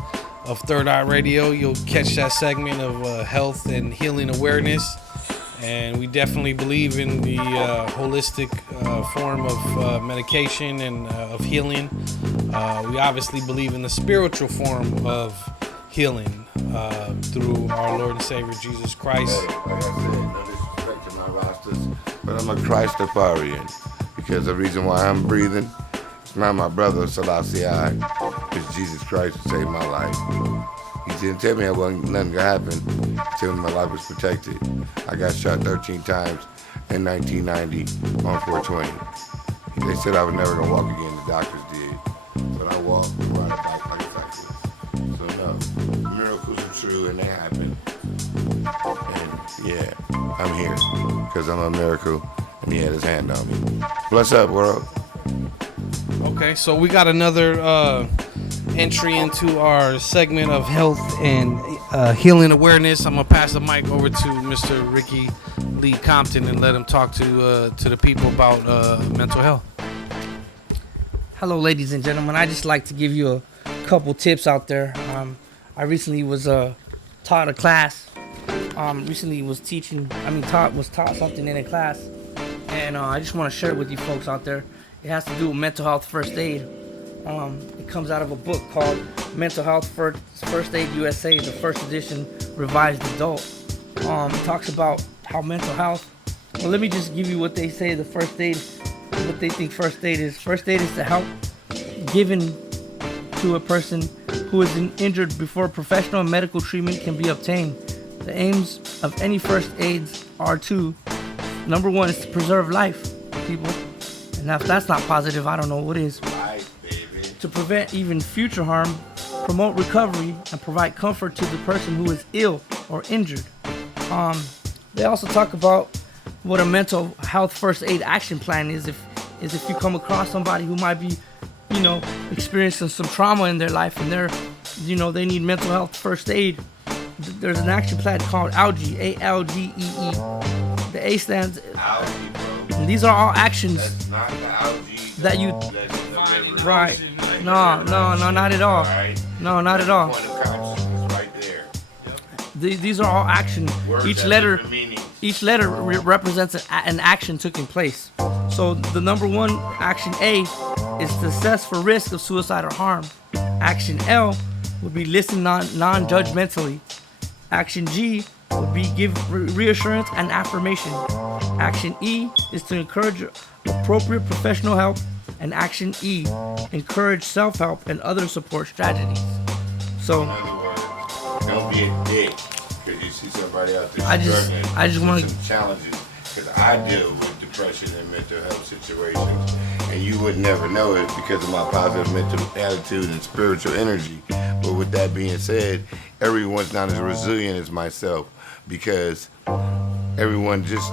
of Third Eye Radio, you'll catch that segment of health and healing awareness. And we definitely believe in the holistic form of medication and of healing. We obviously believe in the spiritual form of healing through our Lord and Savior Jesus Christ. Hey, like I said, no disrespect to my rosters, but I'm a Christafarian because the reason why I'm breathing, it's not my brother Selassie I, it's Jesus Christ who saved my life. He didn't tell me nothing gonna happen. He told me my life was protected. I got shot 13 times in 1990 on 420. They said I was never gonna walk again, the doctors did. But I walked and ride a bike like a cyclist. So no, miracles are true and they happen. And yeah, I'm here because I'm a miracle and he had his hand on me. Bless up, world. Okay, so we got another entry into our segment of health and healing awareness. I'm gonna pass the mic over to Mr. Ricky Lee Compton and let him talk to the people about mental health. Hello, ladies and gentlemen. I just like to give you a couple tips out there. I recently was taught a class. Was taught something in a class, and I just want to share it with you folks out there. It has to do with mental health first aid. It comes out of a book called Mental Health First Aid USA, the first edition, revised adult. It talks about how mental health. Well, let me just give you what they say. The first aid, what they think first aid is. First aid is the help given to a person who is injured before professional and medical treatment can be obtained. The aims of any first aids are number one is to preserve life, people. And if that's not positive, I don't know what is. To prevent even future harm, promote recovery, and provide comfort to the person who is ill or injured. They also talk about what a mental health first aid action plan is. If you come across somebody who might be, experiencing some trauma in their life and they need mental health first aid, there's an action plan called ALGEE, ALGEE. The A stands. Algae, bro. And these are all actions. That's not the algae that you. that's in the river. Right. No, not at all. Right. No, not at all. Point of consciousness right there. These are all action. Words Each have letter different meanings. Each letter represents an action taking place. So the number one, action A, is to assess for risk of suicide or harm. Action L would be listen non-judgmentally. Action G would be give reassurance and affirmation. Action E is to encourage appropriate professional help. And action E, encourage self-help and other support strategies. So, in other words, don't be a dick because you see somebody out there I just want some challenges. Because I deal with depression and mental health situations, and you would never know it because of my positive mental attitude and spiritual energy. But with that being said, everyone's not as resilient as myself because everyone just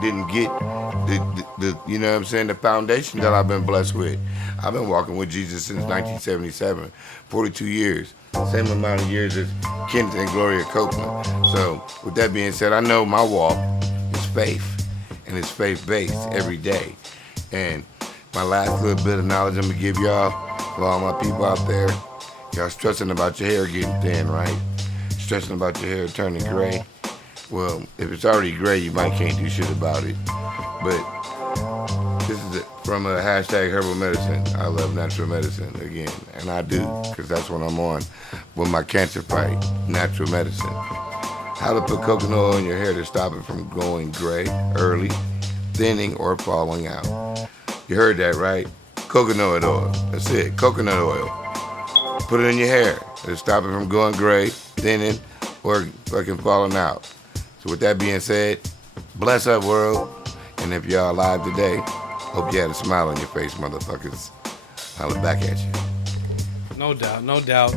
didn't get the you know what I'm saying, the foundation that I've been blessed with. I've been walking with Jesus since 1977, 42 years. Same amount of years as Kenneth and Gloria Copeland. So with that being said, I know my walk is faith, and it's faith-based every day. And my last little bit of knowledge I'm gonna give y'all, for all my people out there, Y'all stressing about your hair getting thin, right? Stressing about your hair turning gray. Well, if it's already gray, you might can't do shit about it. But this is it from a hashtag herbal medicine. I love natural medicine again, and I do, because that's what I'm on with my cancer fight, natural medicine. How to put coconut oil in your hair to stop it from going gray early, thinning, or falling out. You heard that, right? Coconut oil. That's it, coconut oil. Put it in your hair to stop it from going gray, thinning, or fucking falling out. So with that being said, bless up, world. And if y'all alive today, hope you had a smile on your face, motherfuckers. Holla back at you. No doubt, no doubt.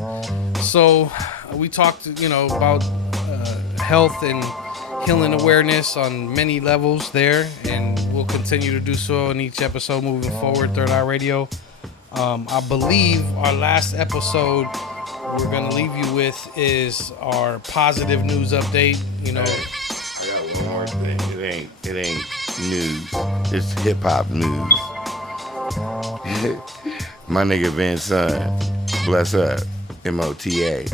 So we talked, about health and healing awareness on many levels there, and we'll continue to do so in each episode moving forward. Third Eye Radio. I believe our last episode we're gonna leave you with is our positive news update. I got one more thing. It ain't news. It's hip hop news. My nigga Vincent, bless up, MOTA,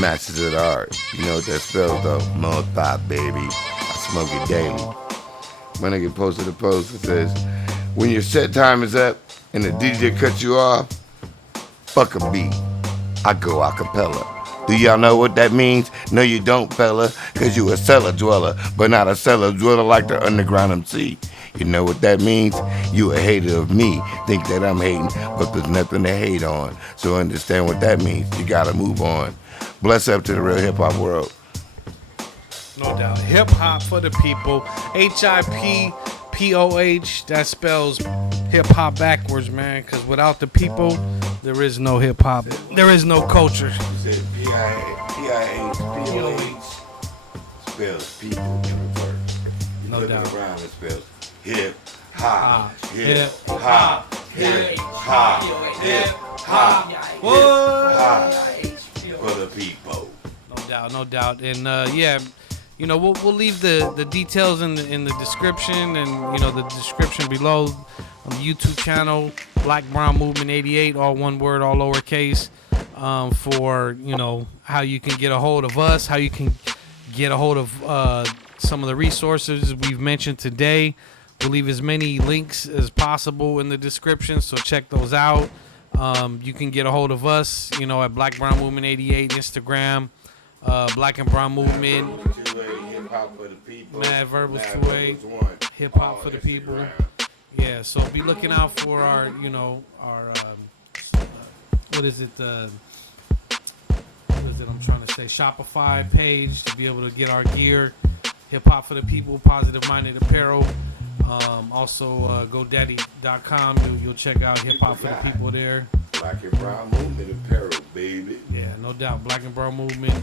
Masters of the Art. You know what that spells though? Multi, baby. I smoke it daily. My nigga posted a post that says, when your set time is up and the DJ cuts you off, fuck a beat. I go a cappella. Do y'all know what that means? No, you don't, fella, cause you a cellar dweller, but not a cellar dweller like the underground MC. You know what that means? You a hater of me. Think that I'm hating, but there's nothing to hate on. So understand what that means. You gotta move on. Bless up to the real hip hop world. No doubt. Hip hop for the people. HIPPOH. That spells hip hop backwards, man. Cause without the people, there is no hip hop. There is no culture. You said PIHPOH spells people in reverse. You No look doubt. around, it spells hip hop, Hip hop, hip hop, hip hop, hip hop for the people. No doubt. And we'll leave the details in the description, and the description below on the YouTube channel, Black Brown Movement 88, all one word, all lowercase, for how you can get a hold of us, how you can get a hold of some of the resources we've mentioned today. We'll leave as many links as possible in the description, so check those out. You can get a hold of us, at Black Brown Movement 88 Instagram, Black and Brown Movement, Hip hop for the people. Mad Verbals 2A, Hip Hop for the People. Yeah, so be looking out for our what is it I'm trying to say, Shopify page to be able to get our gear. Hip Hop for the People, Positive Minded Apparel. Also, GoDaddy.com. You'll check out Hip Hop for the People there. Black and Brown Movement Apparel, baby. Yeah, no doubt. Black and Brown Movement,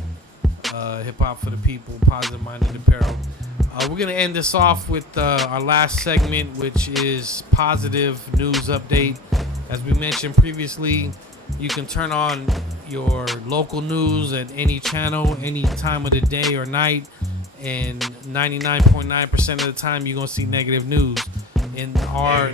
Hip Hop for the People, Positive Minded Apparel. We're going to end this off with our last segment, which is Positive News Update. As we mentioned previously, you can turn on your local news at any channel, any time of the day or night, and 99.9% of the time you're going to see negative news. In our...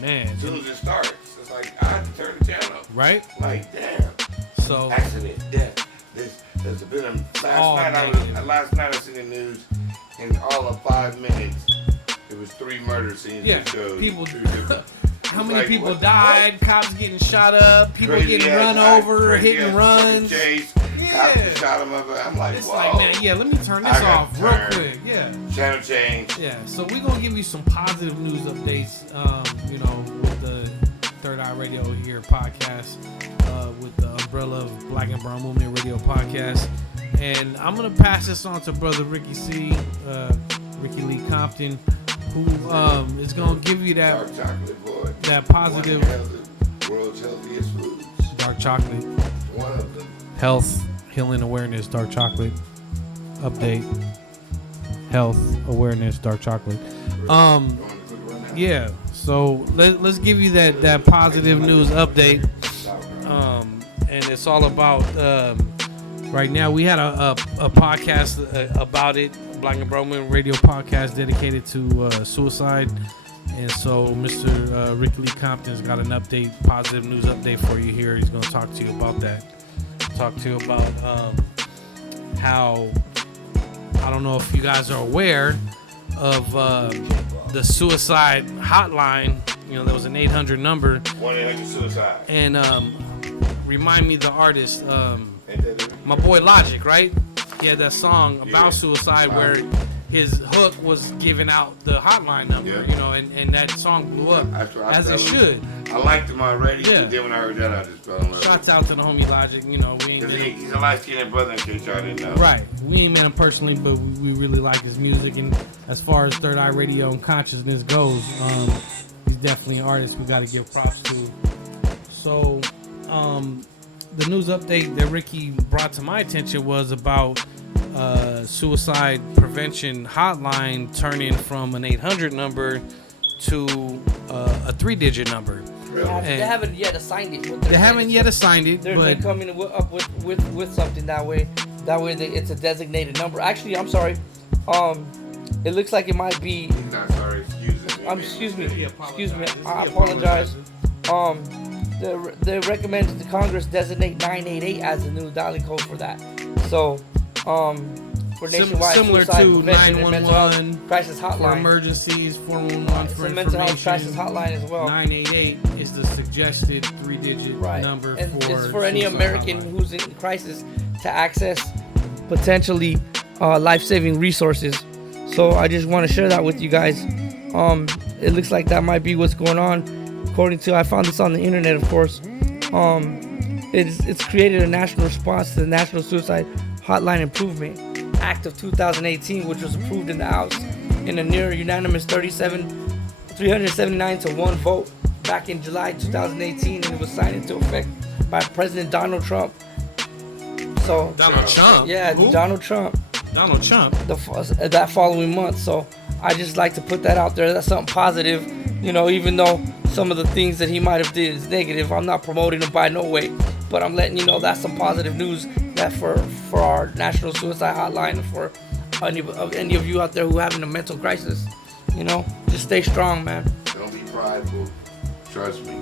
Man. As soon as it starts, it's like, I have to turn the channel. Right? Like, damn. So... Accident, death. There's been last night I seen the news, in all of 5 minutes, it was 3 murder scenes. Yeah, showed people... How many like, people what? died? Cops getting shot up. People Crazy getting ass run guy, over, crazy hit and ass runs. Chase. Yeah. Cops shot him up. I'm like, It's whoa. like, man, yeah, let me turn this I got off real turned. quick. Yeah. Channel change. Yeah, so we're going to give you some positive news updates, with the Third Eye Radio here podcast, with the umbrella of Black and Brown Movement Radio podcast. And I'm going to pass this on to Brother Ricky C., Ricky Lee Compton, who is going to give you Dark chocolate, boy. that positive... One of the world's healthiest foods. Dark chocolate. One of them. Health, healing awareness, dark chocolate update. Health awareness, dark chocolate. Yeah. So let's give you that positive news update. And it's all about right now. We had a podcast about it, Black and Brown Radio podcast dedicated to suicide. And so Mr. Ricky Lee Compton's got an update, positive news update for you here. He's going to talk to you about that. talk to you about how, I don't know if you guys are aware of the suicide hotline. You know, there was an 800 number. 1-800-SUICIDE. And remind me the artist, my boy Logic, right? He had that song about suicide where his hook was giving out the hotline number, you know, and that song blew up as it should. I liked him already, but then when I heard that, I just fell in love. Shouts out to the homie Logic, you know, we ain't He's a light-skinned brother, in case y'all didn't know. right. We ain't met him personally, but we really like his music. And as far as Third Eye Radio and consciousness goes, he's definitely an artist we got to give props to. So, the news update that Ricky brought to my attention was about suicide prevention hotline turning from an 800 number to a 3-digit number. They haven't yet assigned it. They haven't yet assigned it, They're but coming up with something that way. That way, it's a designated number. Actually, I'm sorry. It looks like it might be. He's not sorry, Excuse me. I apologize. They recommended the Congress designate 988 as the new dialing code for that. So, for nationwide similar suicide to prevention and mental health 911 crisis for hotline. emergencies, 411 for It's a mental health information. crisis hotline as well. 988 is the suggested 3-digit number and for it's for any suicide American hotline. who's in crisis to access potentially life-saving resources. So I just want to share that with you guys. It looks like that might be what's going on. According to, I found this on the internet, of course. It's created a national response to the National Suicide Hotline Improvement Act of 2018, which was approved in the House in a near unanimous 379 to 1 vote back in July 2018, and it was signed into effect by President Donald Trump. So Donald Trump? Yeah, Who? Donald Trump. Donald Trump. That following month. So I just like to put that out there. That's something positive, you know, even though some of the things that he might have did is negative. I'm not promoting him by no way, but I'm letting you know that's some positive news that for our national suicide hotline, for any of you out there who having a mental crisis, you know, just stay strong, man. Don't be prideful. Trust me.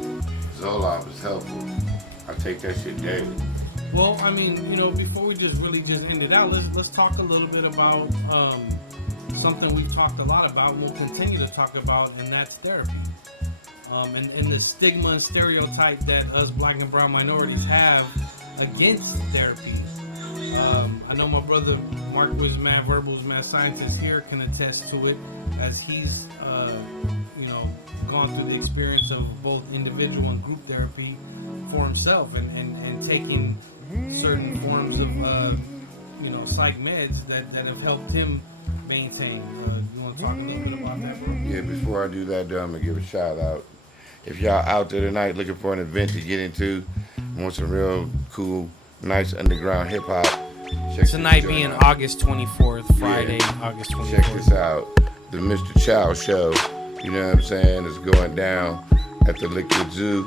Zoloft is helpful. I take that shit daily. Well, I mean, you know, before we just end it out, let's talk a little bit about something we've talked a lot about, we'll continue to talk about, and that's therapy. And the stigma and stereotype that us black and brown minorities have against therapy. I know my brother Mark was mad, Verbal's mad scientist here can attest to it, as he's you know, gone through the experience of both individual and group therapy for himself, and taking certain forms of you know, psych meds that have helped him maintain. You want to talk a little bit about that, bro? Yeah, before I do that, though, I'm going to give a shout out. If y'all out there tonight looking for an event to get into, want some real cool, nice underground hip hop, tonight being August 24th, Friday, August 24th. Check this out. The Mr. Chow Show, you know what I'm saying, is going down at the Liquid Zoo,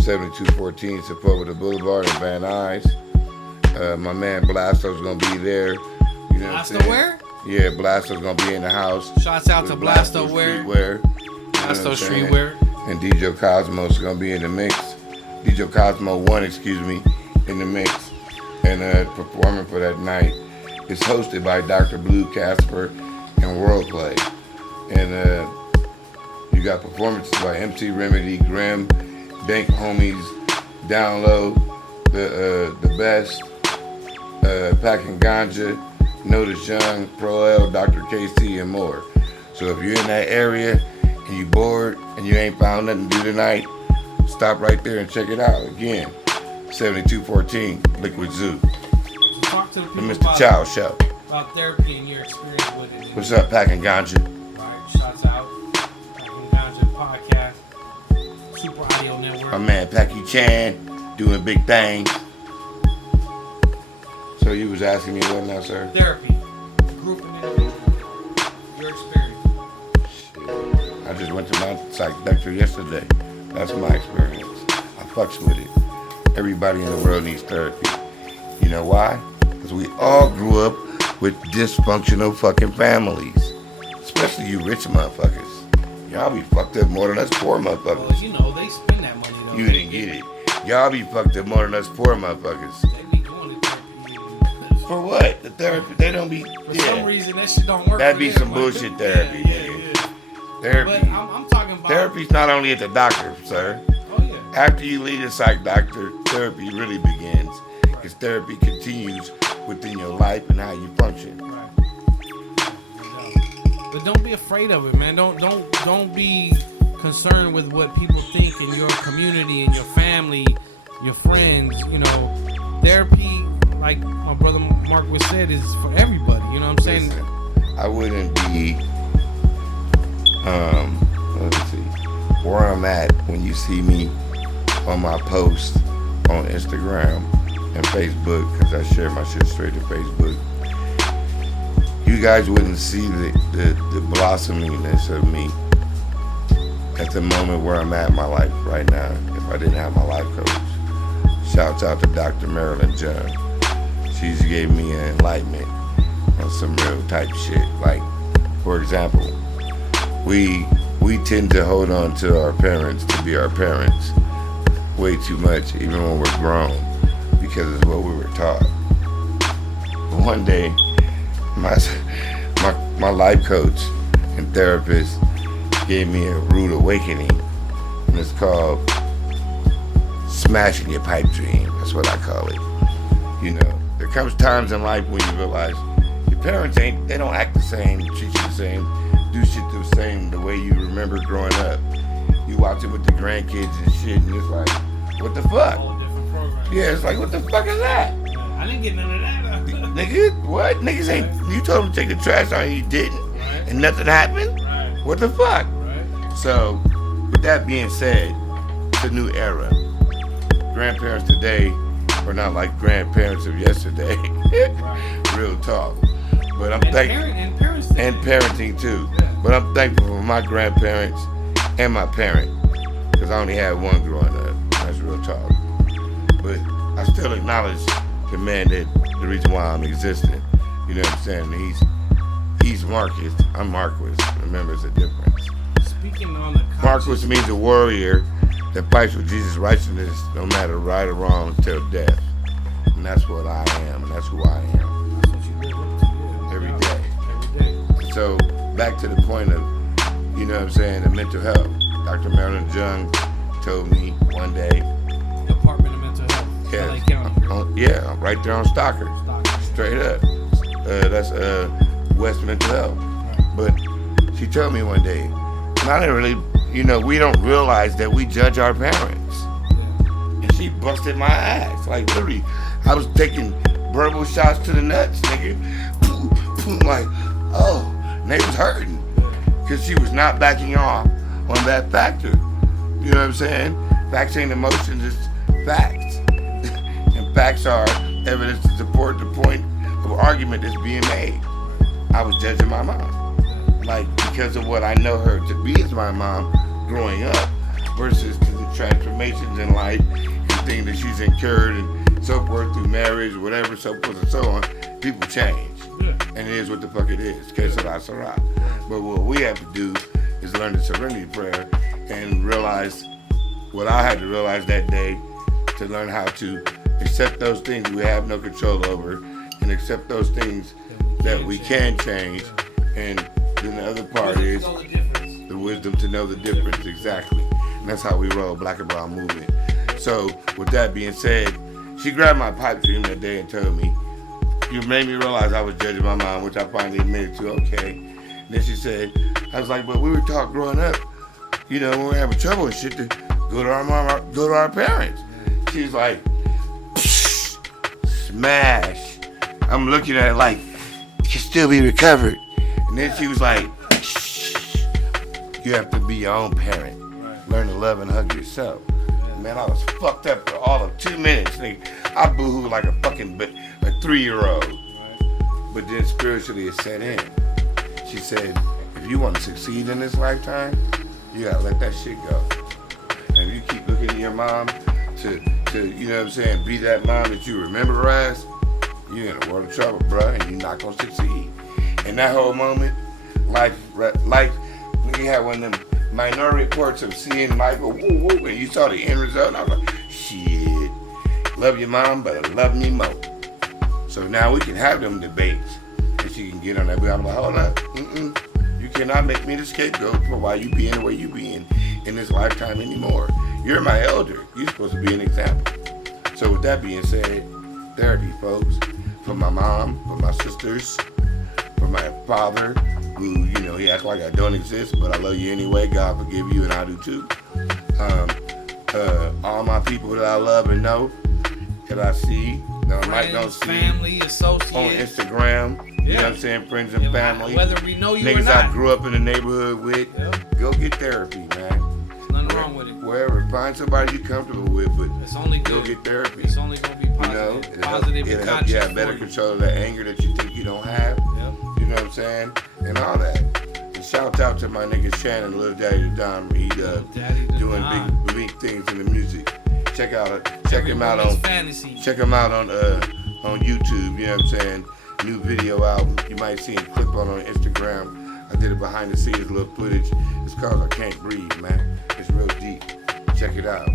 7214 Sepulveda Boulevard in Van Nuys. My man Blasto's going to be there. You know Blasto where? Yeah, Blasto's going to be in the house. Shouts out to Blasto Where. Blasto Streetwear. And DJ Cosmo's is going to be in the mix. DJ Cosmo 1, in the mix. And performing for that night. It's hosted by Dr. Blue, Casper, and Worldplay. And you got performances by MC Remedy, Grimm, Bank Homies, Download, the Best, Packing Ganja, Notice Young, Pro L, Dr. KC, and more. So if you're in that area and you bored and you ain't found nothing to do tonight, stop right there and check it out. Again, 7214 Liquid Zoo. Talk to the people The Mr. Chow Show. About therapy and your experience with it. What's up, Packing Ganja? Alright, shouts out. Packing Ganja Podcast. Super Audio Network. My man Packy Chan doing big things. So you was asking me what now, sir? Therapy. Group and individual. Your experience. Shit. I just went to my psych doctor yesterday. That's my experience. I fucks with it. Everybody in the world needs therapy. You know why? Because we all grew up with dysfunctional fucking families. Especially you rich motherfuckers. Y'all be fucked up more than us poor motherfuckers. Well, you know, they spend that money though. You didn't get it. Y'all be fucked up more than us poor motherfuckers. They be doing For what? The therapy, they don't be. For some reason, that shit don't work. That'd be for some them, bullshit therapy, nigga. Therapy. But I'm talking about Therapy's not only at the doctor, sir. Oh yeah. After you leave the psych doctor, therapy really begins. Because therapy continues within your life and how you function. Right. But don't be afraid of it, man. Don't be concerned with what people think in your community, in your family, your friends. You know, therapy, like my brother Mark said, is for everybody. You know what I'm saying? Listen, I wouldn't be, let's see, where I'm at when you see me on my post on Instagram and Facebook, because I share my shit straight to Facebook. You guys wouldn't see the blossomingness of me at the moment where I'm at in my life right now if I didn't have my life coach. Shouts out to Dr. Marilyn John. She's gave me an enlightenment on some real type shit. Like, for example, we tend to hold on to our parents to be our parents way too much, even when we're grown, because it's what we were taught. But one day, my life coach and therapist gave me a rude awakening, and it's called smashing your pipe dream. That's what I call it. You know, there comes times in life when you realize your parents they don't act the same, treat you the same, do shit the same the way you remember growing up. You watch it with the grandkids and shit, and it's like, what the fuck? All different programs. Yeah, it's like, what the fuck is that? I didn't get none of that. Nigga, what? Niggas ain't, you told him to take the trash out and you didn't, Right. and nothing happened? Right. What the fuck? Right. So, with that being said, it's a new era. Grandparents today are not like grandparents of yesterday. Real talk. But I'm thankful. And parenting too. Yeah. But I'm thankful for my grandparents and my parent. Because I only had one growing up. That's real talk. But I still acknowledge the man that the reason why I'm existing. You know what I'm saying? He's Marcus. I'm Marquis. Remember, it's a difference. Speaking on the Marquis means a warrior that fights with Jesus' righteousness no matter right or wrong till death. And that's what I am, and that's who I am. That's what you live up to, yeah. Every day. Every day. So, back to the point of, you know what I'm saying, the mental health. Dr. Marilyn Jung told me one day, Department of Mental Health, LA County. I'm right there on Stalker. Straight up. That's West Mental Health. But she told me one day, and I didn't really, we don't realize that we judge our parents. And she busted my ass. Like, literally, I was taking verbal shots to the nuts, nigga. Like, oh, and they was hurting. Because she was not backing off on that factor. You know what I'm saying? Facts ain't emotions, it's facts. And facts are evidence to support the point of argument that's being made. I was judging my mom. Like, because of what I know her to be as my mom growing up versus to the transformations in life and things that she's incurred and so forth through marriage, whatever, so forth and so on. People change. And it is what the fuck it is. Que sera, sera. But what we have to do is learn the serenity prayer and realize what I had to realize that day, to learn how to accept those things we have no control over and accept those things that we can change. And then the other part is the wisdom to know the difference, exactly. And that's how we roll, Black and Brown Movement. So with that being said, she grabbed my pipe dream that day and told me, you made me realize I was judging my mom, which I finally admitted to, okay. And then she said, I was like, but we were taught growing up, when we were having trouble and shit, to go to our mom, go to our parents. She's like, smash. I'm looking at it like, it can still be recovered. And then she was like, you have to be your own parent. Learn to love and hug yourself. Man, I was fucked up for all of 2 minutes. Nigga. I boo-hoo like a fucking a 3-year-old. But then spiritually it set in. She said, if you want to succeed in this lifetime, you gotta let that shit go. And if you keep looking at your mom to be that mom that you remember her as, you're in a world of trouble, bruh, and you're not gonna succeed. In that whole moment, life, you had one of them minority reports of seeing life go woo woo, and you saw the end result, and I was like, shit, love your mom, but love me more. So now we can have them debates, and she can get on that. But I'm like, hold up, you cannot make me the scapegoat for why you being the way you being in this lifetime anymore. You're my elder. You're supposed to be an example. So with that being said, therapy, folks, for my mom, for my sisters, for my father, who, you know, he act like I don't exist, but I love you anyway. God forgive you, and I do too. All my people that I love and know, that I see, that I might not see, family, associates on Instagram. You know what I'm saying? Friends and family. Whether we know you niggas or not. I grew up in the neighborhood with. Yep. Go get therapy, man. There's nothing wrong with it. Wherever. Find somebody you're comfortable with, but It's only go good. get therapy. It's only going to be positive. You know, Positive it'll and help you conscious have better for you. control of that anger that you think you don't have. Yep. You know what I'm saying? And all that. And shout out to my nigga Shannon, Little Daddy Don. He Daddy doing Don. big things in the music. Check him out on fantasy. Check him out on YouTube. You know what I'm saying? New video album. You might see a clip on Instagram. I did it behind the scenes, little footage. It's called I Can't Breathe, man. It's real deep. Check it out.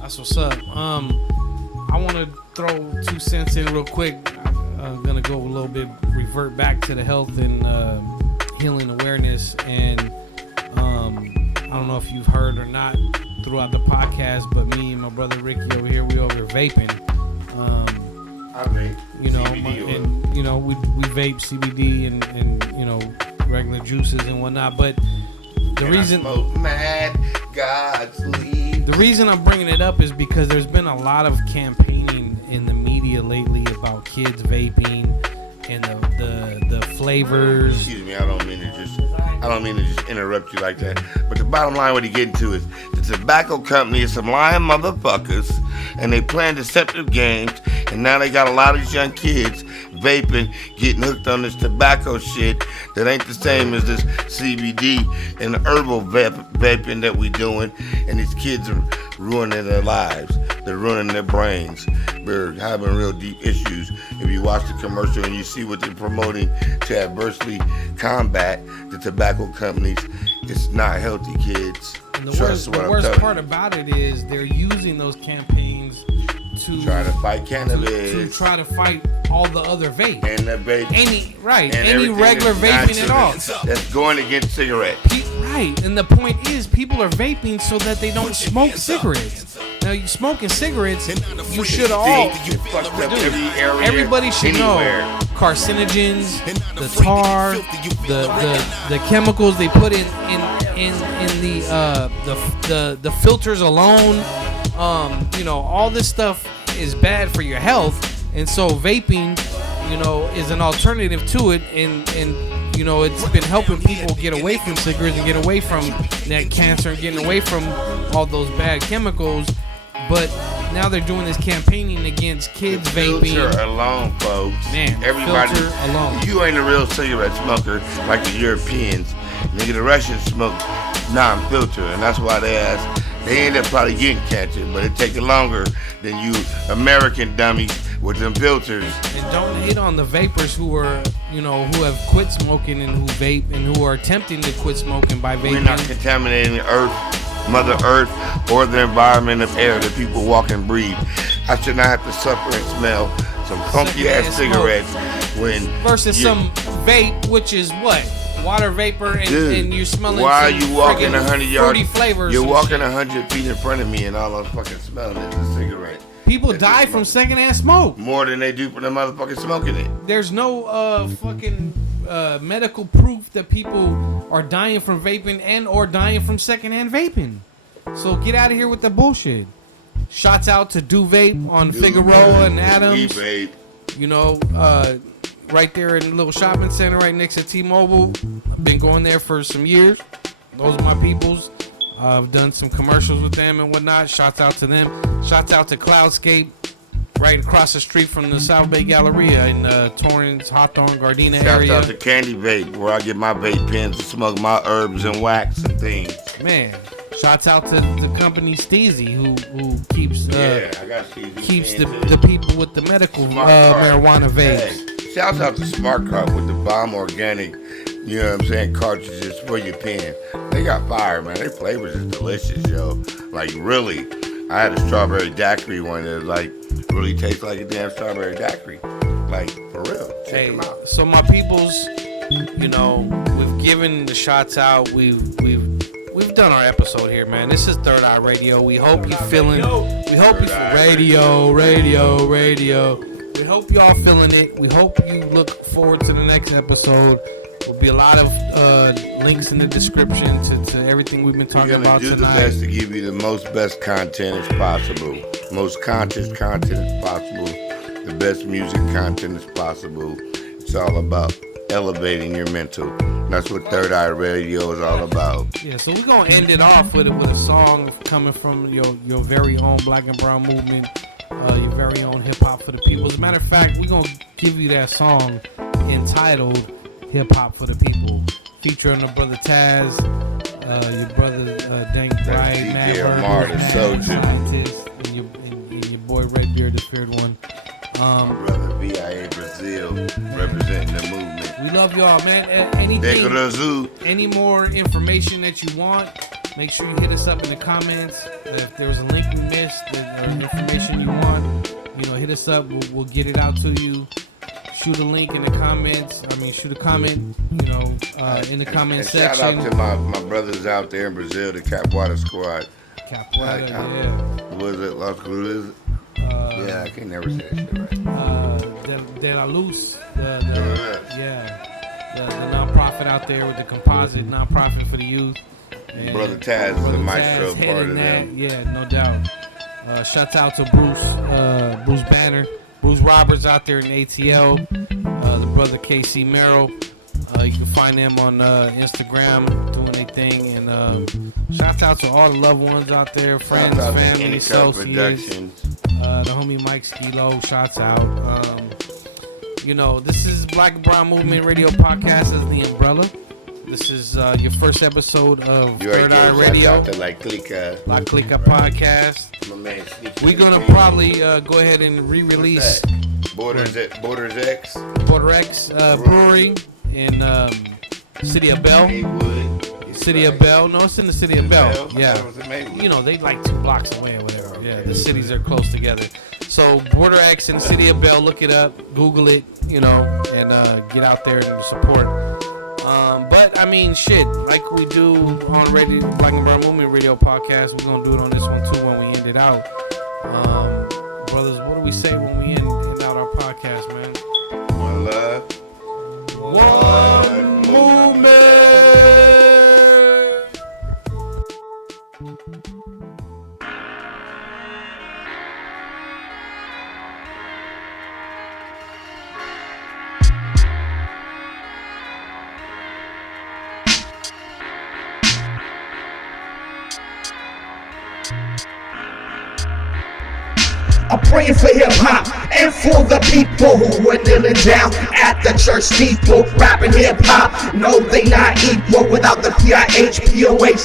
That's what's up. I want to throw 2 cents in real quick. I'm gonna go a little bit, revert back to the health and healing awareness. And I don't know if you've heard or not throughout the podcast, but me and my brother Ricky over here, we over here vaping. I vape. You know, CBD oil. and you know, we vape CBD and you know, regular juices and whatnot. But the And reason I smoke mad God's leave. the reason I'm bringing it up is because there's been a lot of campaigning in the media lately about kids vaping and the flavors. Excuse me, I don't mean to just interrupt you like that. But the bottom line, what he getting to is the tobacco company is some lying motherfuckers, and they playing deceptive games, and now they got a lot of these young kids vaping, getting hooked on this tobacco shit that ain't the same as this CBD and the herbal vaping that we doing, and these kids are ruining their lives. They're ruining their brains. They're having real deep issues. If you watch the commercial and you see what they're promoting to adversely combat the tobacco companies, it's not healthy, kids. And the worst part about it is they're using those campaigns to try to fight to cannabis try to fight all the other vape. and the vape Any and any everything regular that's vaping at all. natural that's going against cigarettes. Right, and the point is, people are vaping so that they don't smoke cigarettes. Now, you smoking cigarettes, you should all. It fucked up every area, Everybody should anywhere. know carcinogens, the tar, the chemicals they put in the filters alone. You know, all this stuff is bad for your health, and so vaping, you know, is an alternative to it, and you know, it's been helping people get away from cigarettes and get away from that cancer and getting away from all those bad chemicals. But now they're doing this campaigning against kids vaping. Filter alone, folks. Man, everybody, filter alone. You ain't a real cigarette smoker like the Europeans. Nigga, the Russians smoke non-filter, and that's why they end up probably getting cancer, but it takes longer than you American dummies with them filters. And don't hate on the vapors who are, you know, who have quit smoking and who vape and who are attempting to quit smoking by vaping. We're not contaminating the earth, Mother Earth, or the environment of air that people walk and breathe. I should not have to suffer and smell some funky ass cigarettes when versus some vape, which is what? Water vapor, and you're smelling. Why are you walking 100 yards? Fruity flavors. You're walking 100 feet in front of me, and all I'm fucking smelling is a cigarette. People die from secondhand smoke more than they do from the motherfucking smoking it. There's no fucking medical proof that people are dying from vaping and or dying from secondhand vaping. So get out of here with the bullshit. Shots out to Do Vape on Figueroa and Adams. We vape. You know, right there in a little shopping center right next to T-Mobile. I've been going there for some years. Those are my peoples. I've done some commercials with them and whatnot. Shouts out to them. Shouts out to Cloudscape, right across the street from the South Bay Galleria in Torrance, Hawthorne, Gardena area. Shouts out to Candy Vape, where I get my vape pens to smoke my herbs and wax and things. Man, shouts out to the company Steezy, who keeps I got Steezy keeps the people with the medical marijuana vapes. Hey, shouts out to Smart Cart with the bomb organic, you know what I'm saying, cartridges for your pen. They got fire, man. Their flavors is delicious, yo. Like really. I had a strawberry daiquiri one that like really tastes like a damn strawberry daiquiri. Like, for real. Check them out. So my peoples, you know, we've given the shots out. We've done our episode here, man. This is Third Eye Radio. We hope you feeling. We hope you radio. We hope y'all feeling it. We hope you look forward to the next episode. There'll be a lot of links in the description to everything we've been talking about tonight. We're gonna do the best to give you the best content as possible, most conscious content as possible, the best music content as possible. It's all about elevating your mental. That's what Third Eye Radio is all about. Yeah, so we're gonna end it off with a song coming from your very own Black and Brown movement, your very own hip hop for the people. As a matter of fact, we're gonna give you that song entitled Hip Hop for the People, featuring the brother Taz, your brother Dank Bright, Matt Scientist, and your boy Redbeard, the third one. My brother VIA Brazil, representing the movement. We love y'all, man. Any more information that you want, make sure you hit us up in the comments. If there was a link we missed or information you want, hit us up. We'll get it out to you. Shoot a link in the comments. Shoot a comment, in the comment section. Shout out to my brothers out there in Brazil, the Capwater Squad. Capwater, yeah. Was it Las Cruzes? Yeah, I can never say that shit right. De La Luz, the nonprofit out there with the composite nonprofit for the youth. And Brother Taz is the maestro part of them. Yeah, no doubt. Shouts out to Bruce Banner. Bruce Roberts out there in ATL, the brother KC Merrill. You can find them on Instagram doing their thing. And shout out to all the loved ones out there, friends, family, associates. The homie Mike Skilo, shouts out. This is Black and Brown Movement Radio Podcast as the umbrella. This is your first episode of Third Eye Radio. Out to La Clica Podcast. My man we're gonna probably go ahead and re-release Border X Brewery in City of Bell. City of Bell. No, it's in the City of Bell. Yeah. They like 2 blocks away or whatever. Yeah, the cities are close together. So Border X in the City of Bell. Look it up. Google it. And get out there and support. But shit, like we do on Black and Brown Movement Radio Podcast, we're gonna do it on this one too when we end it out. Brothers, what do we say when we end out our podcast, man? One love, one movement. I'm praying for hip hop and for the people who are kneeling down at the church steeple, rapping hip hop. No, they not equal without the PIH,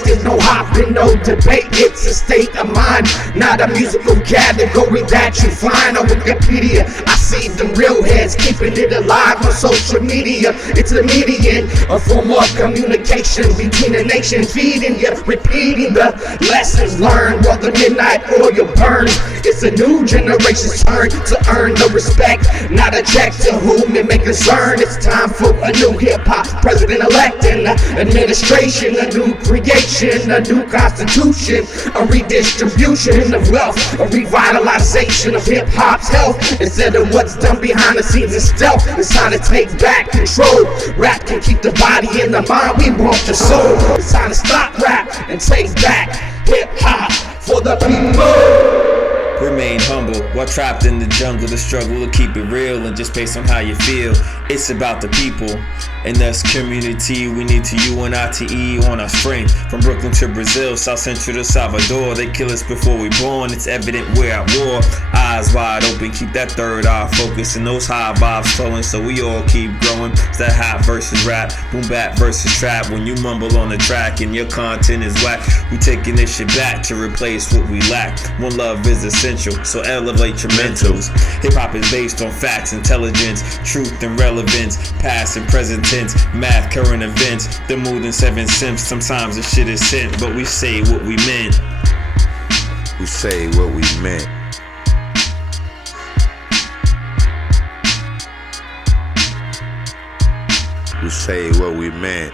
there's no hopping, no debate. It's a state of mind, not a musical category that you find on Wikipedia. I see the real heads keeping it alive on social media. It's a median, a form of communication between the nation, feeding you, repeating the lessons learned while the midnight oil burns. It's a new generation's turn to earn the respect, not a check to whom it may concern. It's time for a new hip-hop president-elect and administration, a new creation, a new constitution, a redistribution of wealth, a revitalization of hip-hop's health. Instead of what's done behind the scenes in stealth, it's time to take back control. Rap can keep the body and the mind, we want the soul. It's time to stop rap and take back hip-hop for the people. Remain humble while trapped in the jungle. The struggle to keep it real and just based on how you feel. It's about the people and thus community. We need to UNITE on our strength. From Brooklyn to Brazil, South Central to Salvador. They kill us before we born. It's evident we're at war. Eyes wide open, keep that third eye focused and those high vibes flowing. So we all keep growing. It's that hot versus rap, boom bap versus trap. When you mumble on the track and your content is whack, we taking this shit back to replace what we lack. One love is essential, so elevate your mentals. Hip hop is based on facts, intelligence, truth and relevance, past and present tense, math, current events, the mood and 7 cents. Sometimes the shit is sent, but we say what we meant. We We say what we meant. We say what we meant.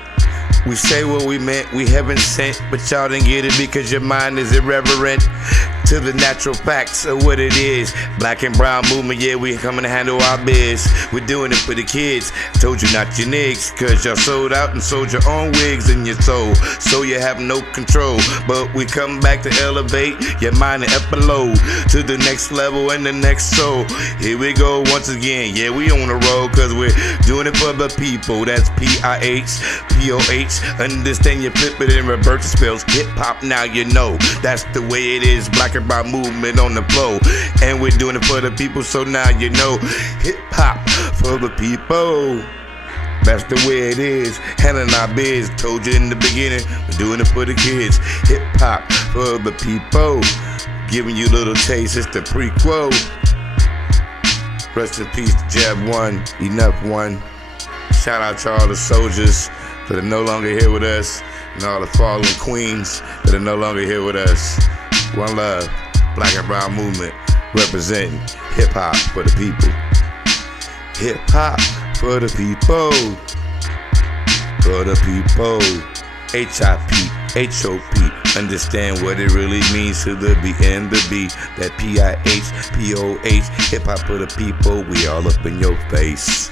We say what we meant, we heaven sent, but y'all didn't get it because your mind is irreverent to the natural facts of what it is. Black and brown movement, yeah, we coming to handle our biz. We're doing it for the kids. Told you not your niggas, cause y'all sold out and sold your own wigs in your soul. So you have no control. But we come back to elevate your mind and epilogue to the next level and the next soul. Here we go once again, yeah, we on the road, cause we're doing it for the people. That's PIHPOH. Understand you flip it and reverse the spells. Hip hop, now you know that's the way it is. Black and brown movement on the flow, and we're doing it for the people. So now you know, hip hop for the people. That's the way it is. Handling our biz. Told you in the beginning, we're doing it for the kids. Hip hop for the people. Giving you little taste. It's the prequel. Rest in peace to Jab 1, Enough 1. Shout out to all the soldiers that are no longer here with us, and all the fallen queens that are no longer here with us. One love, Black and Brown Movement, representing hip hop for the people. Hip hop for the people. For the people. HIP, understand what it really means to the B and the B. That PIHPOH, hip hop for the people. We all up in your face.